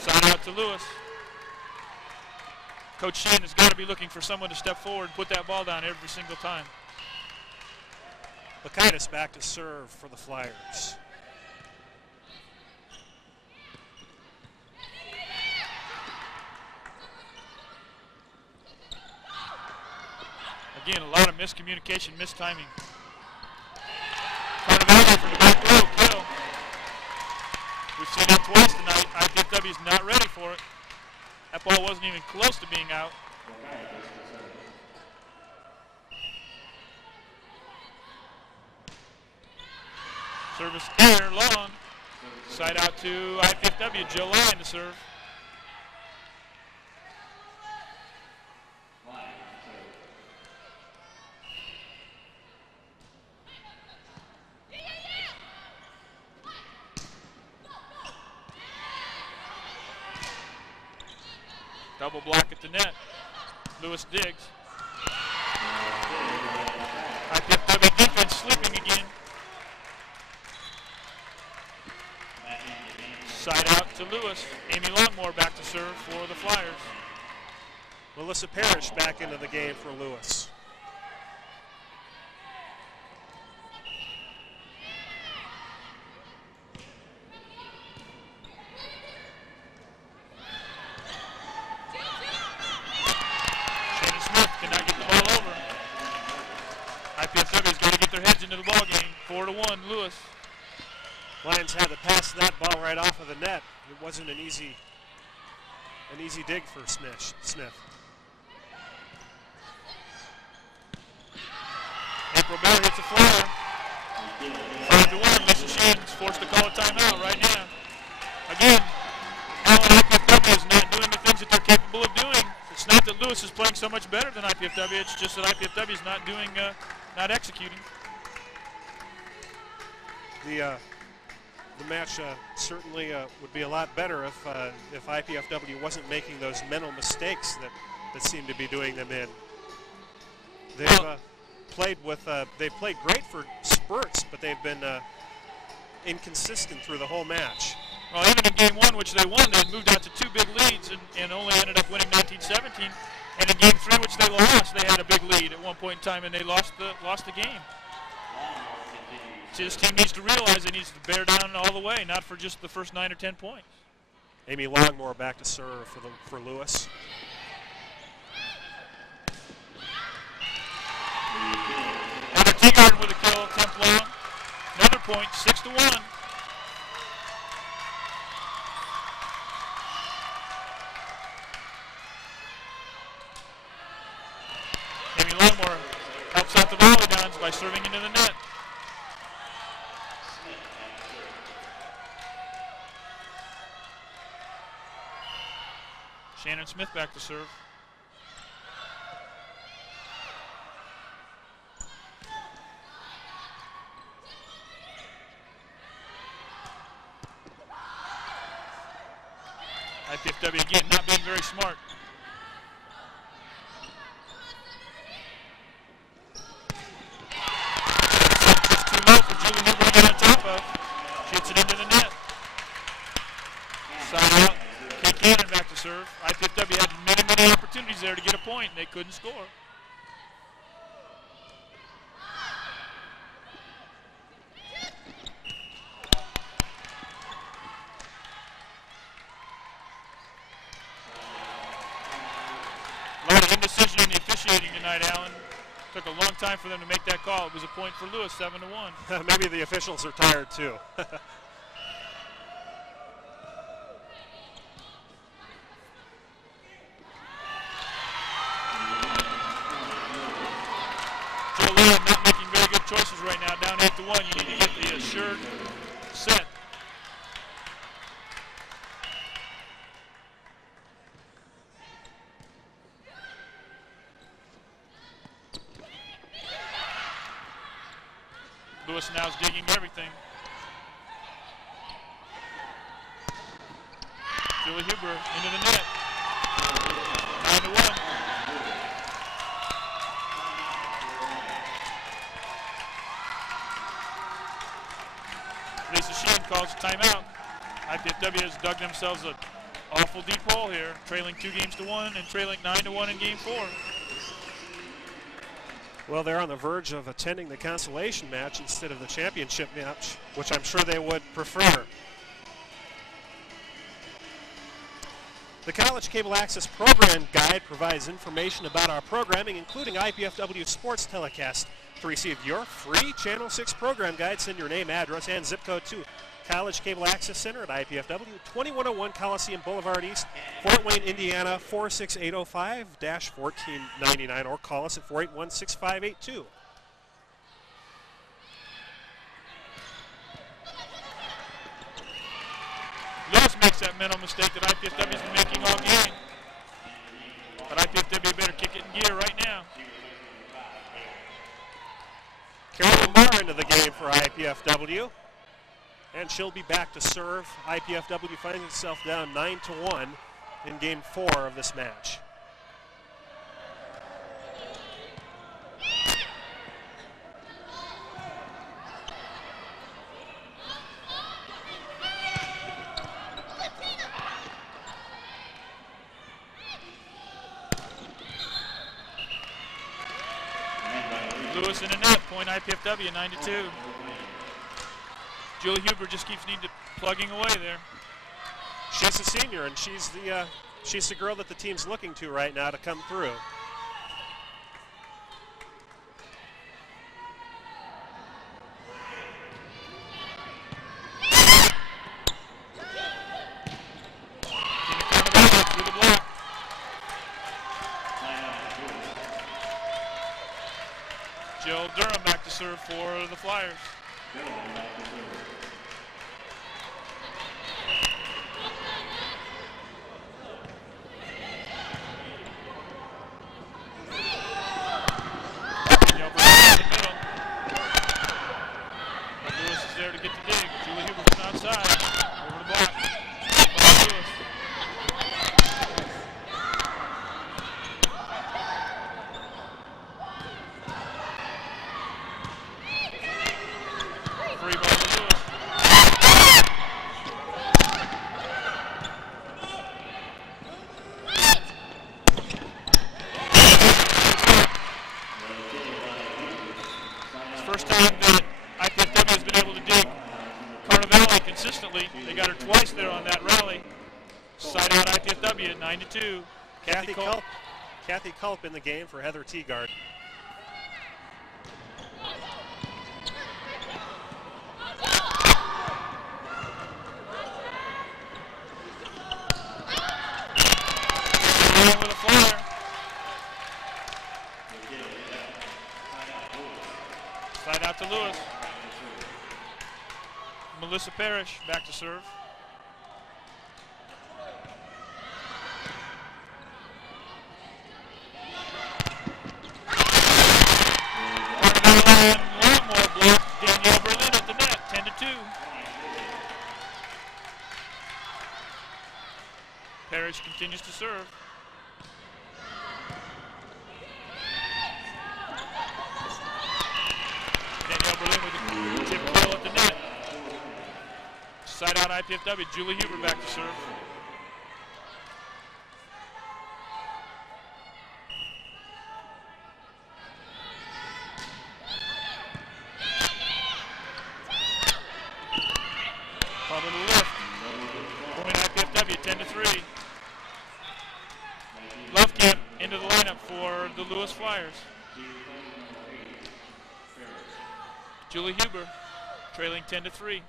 Side out to Lewis. Coach Shen has got to be looking for someone to step forward and put that ball down every single time. Lakaitis back to serve for the Flyers. Again, a lot of miscommunication, mistiming. Carnevale from the back row, kill. We've seen that twice tonight. IPFW is not ready for it. That ball wasn't even close to being out. Service air, long. Side out to IPFW, Joe Lyon to serve. Double block at the net. Lewis digs. IPFW defense slipping again. Side out to Lewis. Amy Longmore back to serve for the Flyers. Melissa Parrish back into the game for Lewis. Shannon Smith cannot get the ball over. IPFW is going to get their heads into the ball game. 4-1, Lewis. Lions had to pass that ball right off of the net. It wasn't an easy dig for Smith. April Bear hits a flyer. 5-1. Lisa Shannon's forced to call a timeout right now. Again, Allen IPFW is not doing the things that they're capable of doing. It's not that Lewis is playing so much better than IPFW. It's just that IPFW is not doing, not executing. The match certainly would be a lot better if IPFW wasn't making those mental mistakes that seem to be doing them in. They've played great for spurts, but they've been inconsistent through the whole match. Well, even in game one, which they won, they moved out to 2 big leads and only ended up winning 19-17. And in game 3, which they lost, they had a big lead at one point in time, and they lost the game. So this team needs to realize it needs to bear down all the way, not for just the first 9 or 10 points. Amy Longmore back to serve for Lewis. Hunter Teagarden with a kill, 10th long. Another point, 6-1. Amy Longmore helps out the Volleyball by serving into the net. Shannon Smith back to serve. IPFW again not being very smart. Just too low for Julie Huber to get on top of. She hits it into the net. Side out. Kate Cannon back to serve. IPFW had many opportunities there to get a point, and they couldn't score. A lot of indecision in the officiating tonight, Alan. Took a long time for them to make that call. It was a point for Lewis, 7-1. Maybe the officials are tired too. Joe Lyon not making very good choices right now. Down 8-1, you need to get the assured set. Lewis now is digging everything. Julie Huber into the net. 9-1. Lisa Sheen calls a timeout. IPFW has dug themselves an awful deep hole here, trailing 2-1 and trailing 9-1 in game 4. Well, they're on the verge of attending the consolation match instead of the championship match, which I'm sure they would prefer. The College Cable Access Program Guide provides information about our programming, including IPFW sports telecast. To receive your free Channel 6 program guide, send your name, address, and zip code to College Cable Access Center at IPFW, 2101 Coliseum Boulevard East, Fort Wayne, Indiana, 46805-1499, or call us at 481-6582. Lewis makes that mental mistake that IPFW has been making all game. But IPFW better kick it in gear right now. Carolyn Moore into the game for IPFW. And she'll be back to serve. IPFW finds itself down 9-1 in game 4 of this match. Lewis in the net, point IPFW, 9-2. Julie Huber just keeps plugging away there. She's a senior, and she's the girl that the team's looking to right now to come through. Through the block. Jill Durham back to serve for the Flyers. Lewis is there to get the dig. Julie Huber from outside. Over the block. Lewis. Free ball to Lewis. It's the first time that IPFW has been able to dig Carnivale consistently. They got her twice there on that rally. Side out IPFW, 9-2. Kathy Culp in the game for Heather Teagard. With a flyer. Side out to Lewis. Melissa Parrish back to serve. Carnivale and Longmore block. Danielle Berlin at the net, 10-2. Parrish continues to serve. Danielle Berlin with a tip kill at the net. Side out IPFW, Julie Huber back to serve. Follow the lift. Point IPFW, 10-3. Lovekamp into the lineup for the Lewis Flyers. Julie Huber trailing 10-3.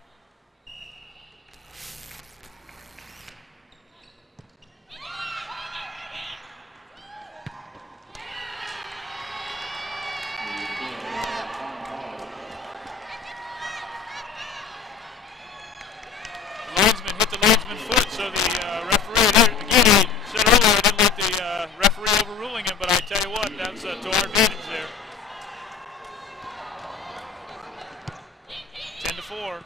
Linesman hit the linesman foot, so the referee, again, I said earlier I didn't like the referee overruling him, but I tell you what, that's to our advantage there. 10-4.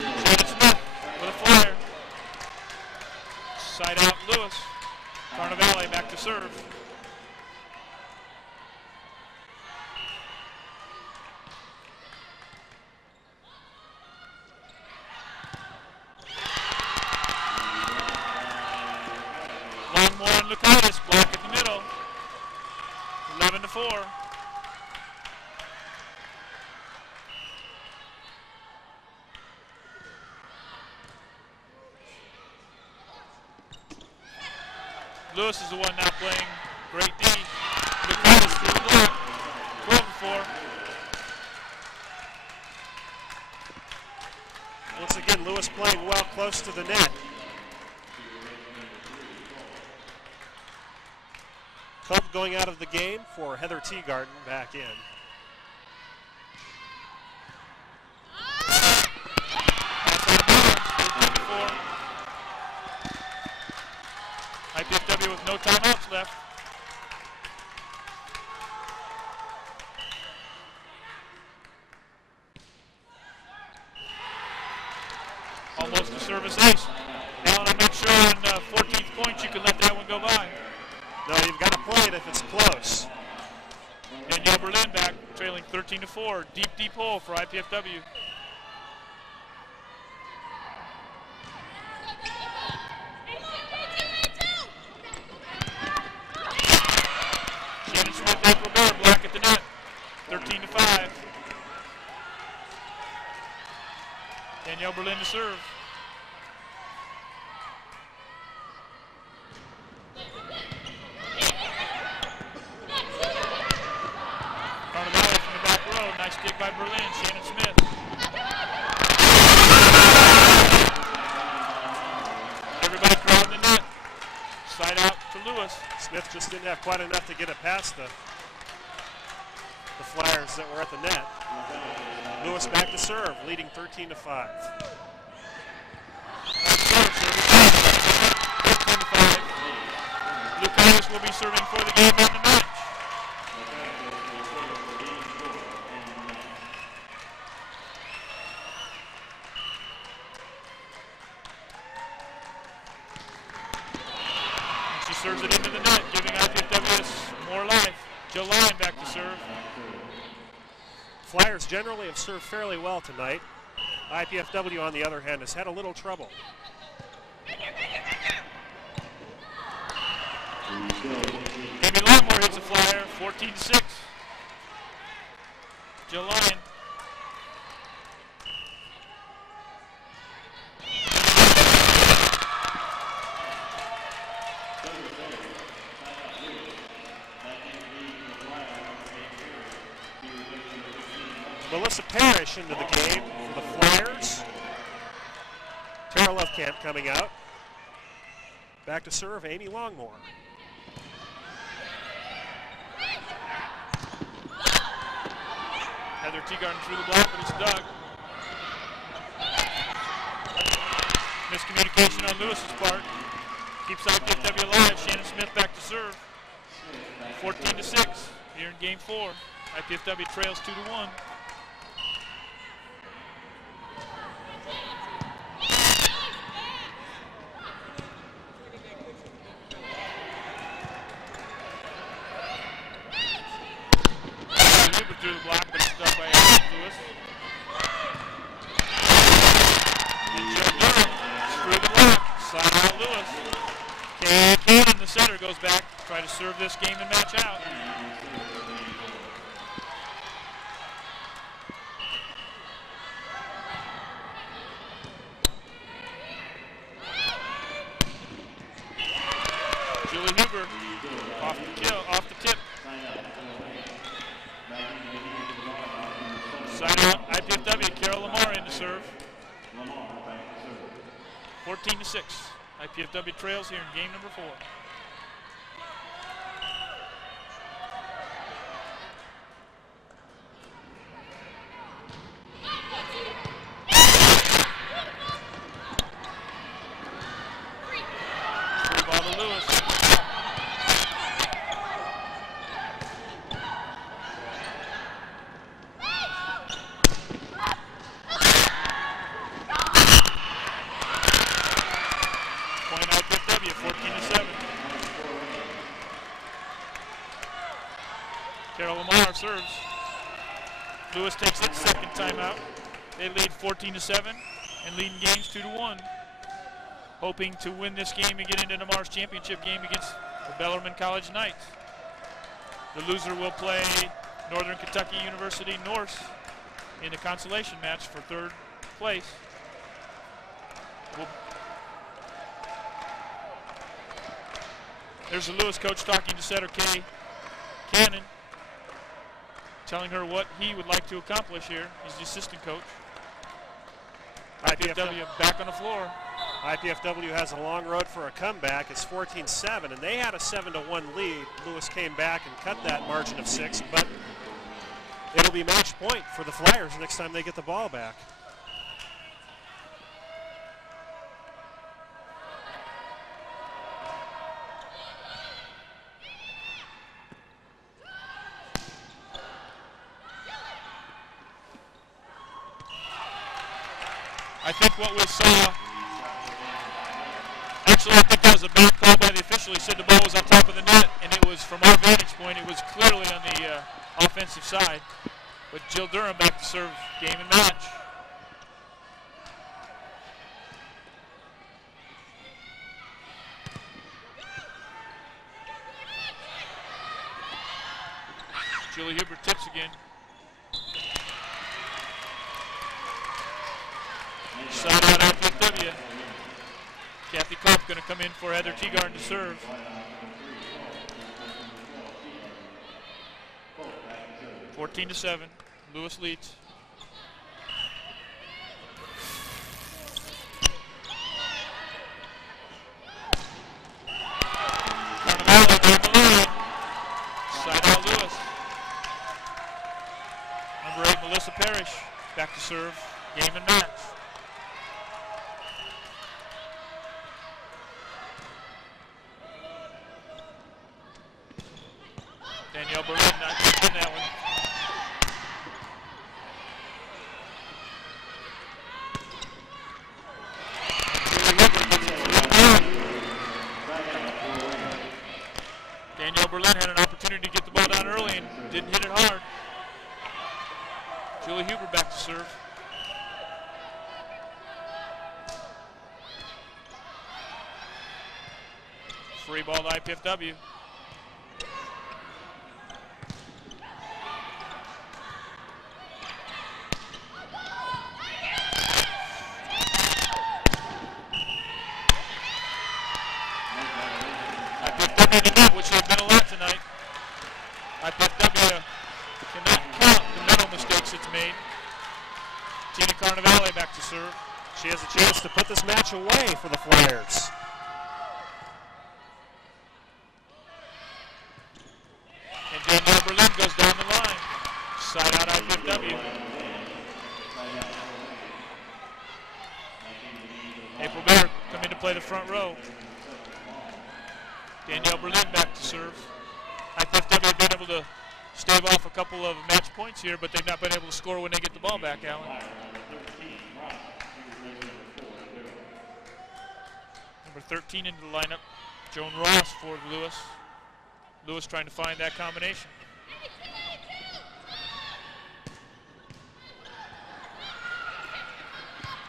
Janet Smith with a flyer. Side out Lewis. Carnivale back to serve. Lewis is the one now playing great D. Lucaris through the block. 12-4. Once again, Lewis playing well close to the net. Cope going out of the game for Heather Teagarden back in. IPFW with no timeouts left. Almost a service ace. Alan, I'm not sure on 14th points you can let that one go by. No, you've got to play it if it's close. Danielle Berlin back, trailing 13-4. Deep hole for IPFW. Shannon Smith and Robert block at the net. 13-5. Danielle Berlin to serve. Carnevale from the back row. Nice dig by Berlin. Shannon Smith. Everybody crowding the net. Side out to Lewis. Smith just didn't have quite enough to get it past the Flyers that were at the net. Lewis back to serve, leading 13-5. 13-5. Lucaris will be serving for the game and the match. And she serves it into the net, giving IPFW more life. Jill Lyon back to serve. Flyers generally have served fairly well tonight. IPFW, on the other hand, has had a little trouble. Amy Longmore hits a flyer, 14-6. Jill Lyon. Melissa Parrish into the game for the Flyers. Tara Lovekamp coming out. Back to serve, Amy Longmore. Heather Teagarden through the block, but it's dug. Miscommunication on Lewis's part. Keeps IPFW alive. Shannon Smith back to serve. 14-6 here in game 4. IPFW trails 2-1. Through the block, but it's done by Lewis. And Joe Durham through the block. Side out Lewis. Kane in the center goes back, try to serve this game and match out. Julie Huber off the tip. Side out, IPFW, Carol Lamar in to serve. 14-6. IPFW trails here in game number 4. Free ball to Lewis. Carol Lamar serves. Lewis takes its second timeout. They lead 14-7 and leading games 2-1. Hoping to win this game and get into tomorrow's championship game against the Bellarmine College Knights. The loser will play Northern Kentucky University Norse in the consolation match for third place. There's the Lewis coach talking to setter Kay Cannon, telling her what he would like to accomplish here. He's the assistant coach. IPFW back on the floor. IPFW has a long road for a comeback. It's 14-7, and they had a 7-1 lead. Lewis came back and cut that margin of 6, but it'll be match point for the Flyers next time they get the ball back. I think what we saw, actually I think that was a bad call by the official. He said the ball was on top of the net, and it was, from our vantage point, it was clearly on the offensive side. But Jill Durham back to serve, game and match. Julie Huber tips again. Side out IPFW. Kathy Kopp going to come in for Heather Teagarden to serve. (14-7). Lewis leads. Carnevale down the line. Side out Lewis. Number 8, Melissa Parrish, back to serve. Game and match. Danielle Berlin not in that one. Danielle Berlin had an opportunity to get the ball down early and didn't hit it hard. Julie Huber back to serve. Free ball to IPFW. Which have been a lot tonight. IPFW cannot count the mental mistakes it's made. Tina Carnevale back to serve. She has a chance to put this match away for the Flyers. And Danielle Berlin goes down the line. Side out IPFW. April Bear come in to play the front row. Danielle Berlin back to serve. IPFW have been able to stave off a couple of match points here, but they've not been able to score when they get the ball back, Alan. Number 13 into the lineup, Joan Ross for Lewis. Lewis trying to find that combination.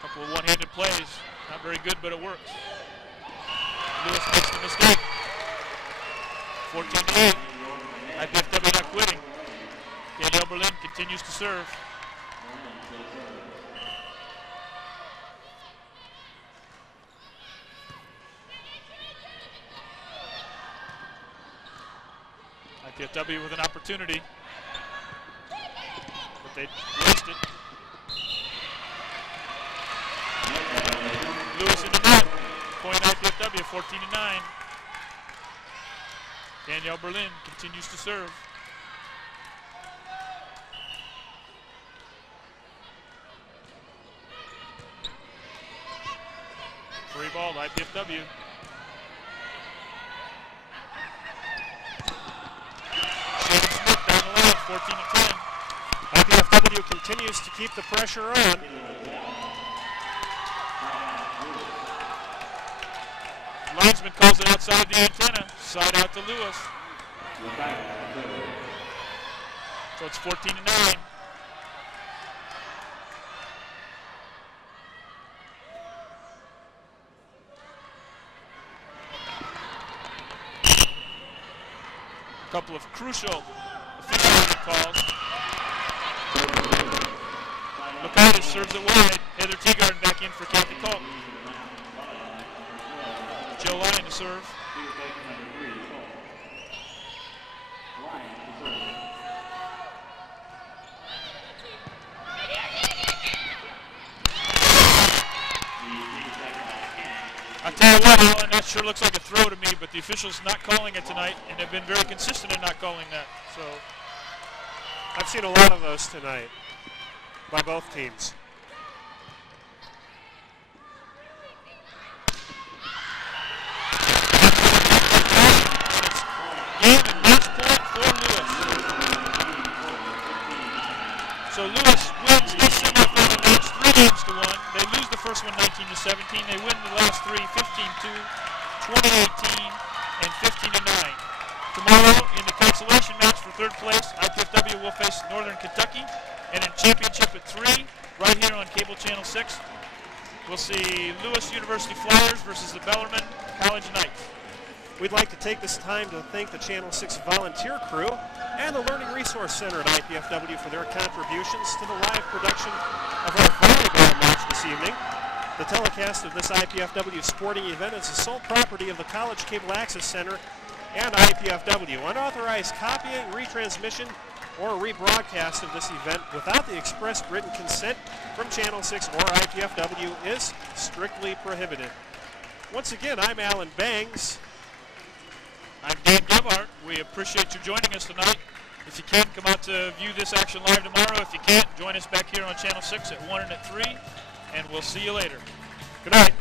Couple of one-handed plays, not very good, but it works. Lewis makes the mistake. 14-8. IPFW not quitting. Danielle Berlin continues to serve. IPFW with an opportunity, but they waste it. Lewis in the net. Point IPFW, 14-9. Danielle Berlin continues to serve. Free ball to IPFW. Shannon Smith down the line, 14-10. IPFW continues to keep the pressure on. Linesman calls it outside the antenna. Side out to Lewis. So it's 14-9. A couple of crucial officiating calls. Lukaitis serves it wide. Heather Teagarden back in for Kathy Culp. Joe Lyon to serve. I tell you what, Alan, that sure looks like a throw to me, but the officials not calling it tonight, and have been very consistent in not calling that. So I've seen a lot of those tonight by both teams. Game and match point for Lewis. So Lewis wins this semifinal match 3-1. They lose the first one 19-17. They win the last three 15-2, 20-18, and 15-9. Tomorrow in the consolation match for third place, IPFW will face Northern Kentucky, and in championship at 3, right here on Cable Channel 6, we'll see Lewis University Flyers versus the Bellarmine College Knights. We'd like to take this time to thank the Channel 6 volunteer crew and the Learning Resource Center at IPFW for their contributions to the live production of our volleyball match this evening. The telecast of this IPFW sporting event is the sole property of the College Cable Access Center and IPFW. Unauthorized copying, retransmission, or rebroadcast of this event without the express written consent from Channel 6 or IPFW is strictly prohibited. Once again, I'm Alan Bangs. I'm Dan Gebhardt. We appreciate you joining us tonight. If you can, come out to view this action live tomorrow. If you can't, join us back here on Channel 6 at 1 and at 3, and we'll see you later. Good night.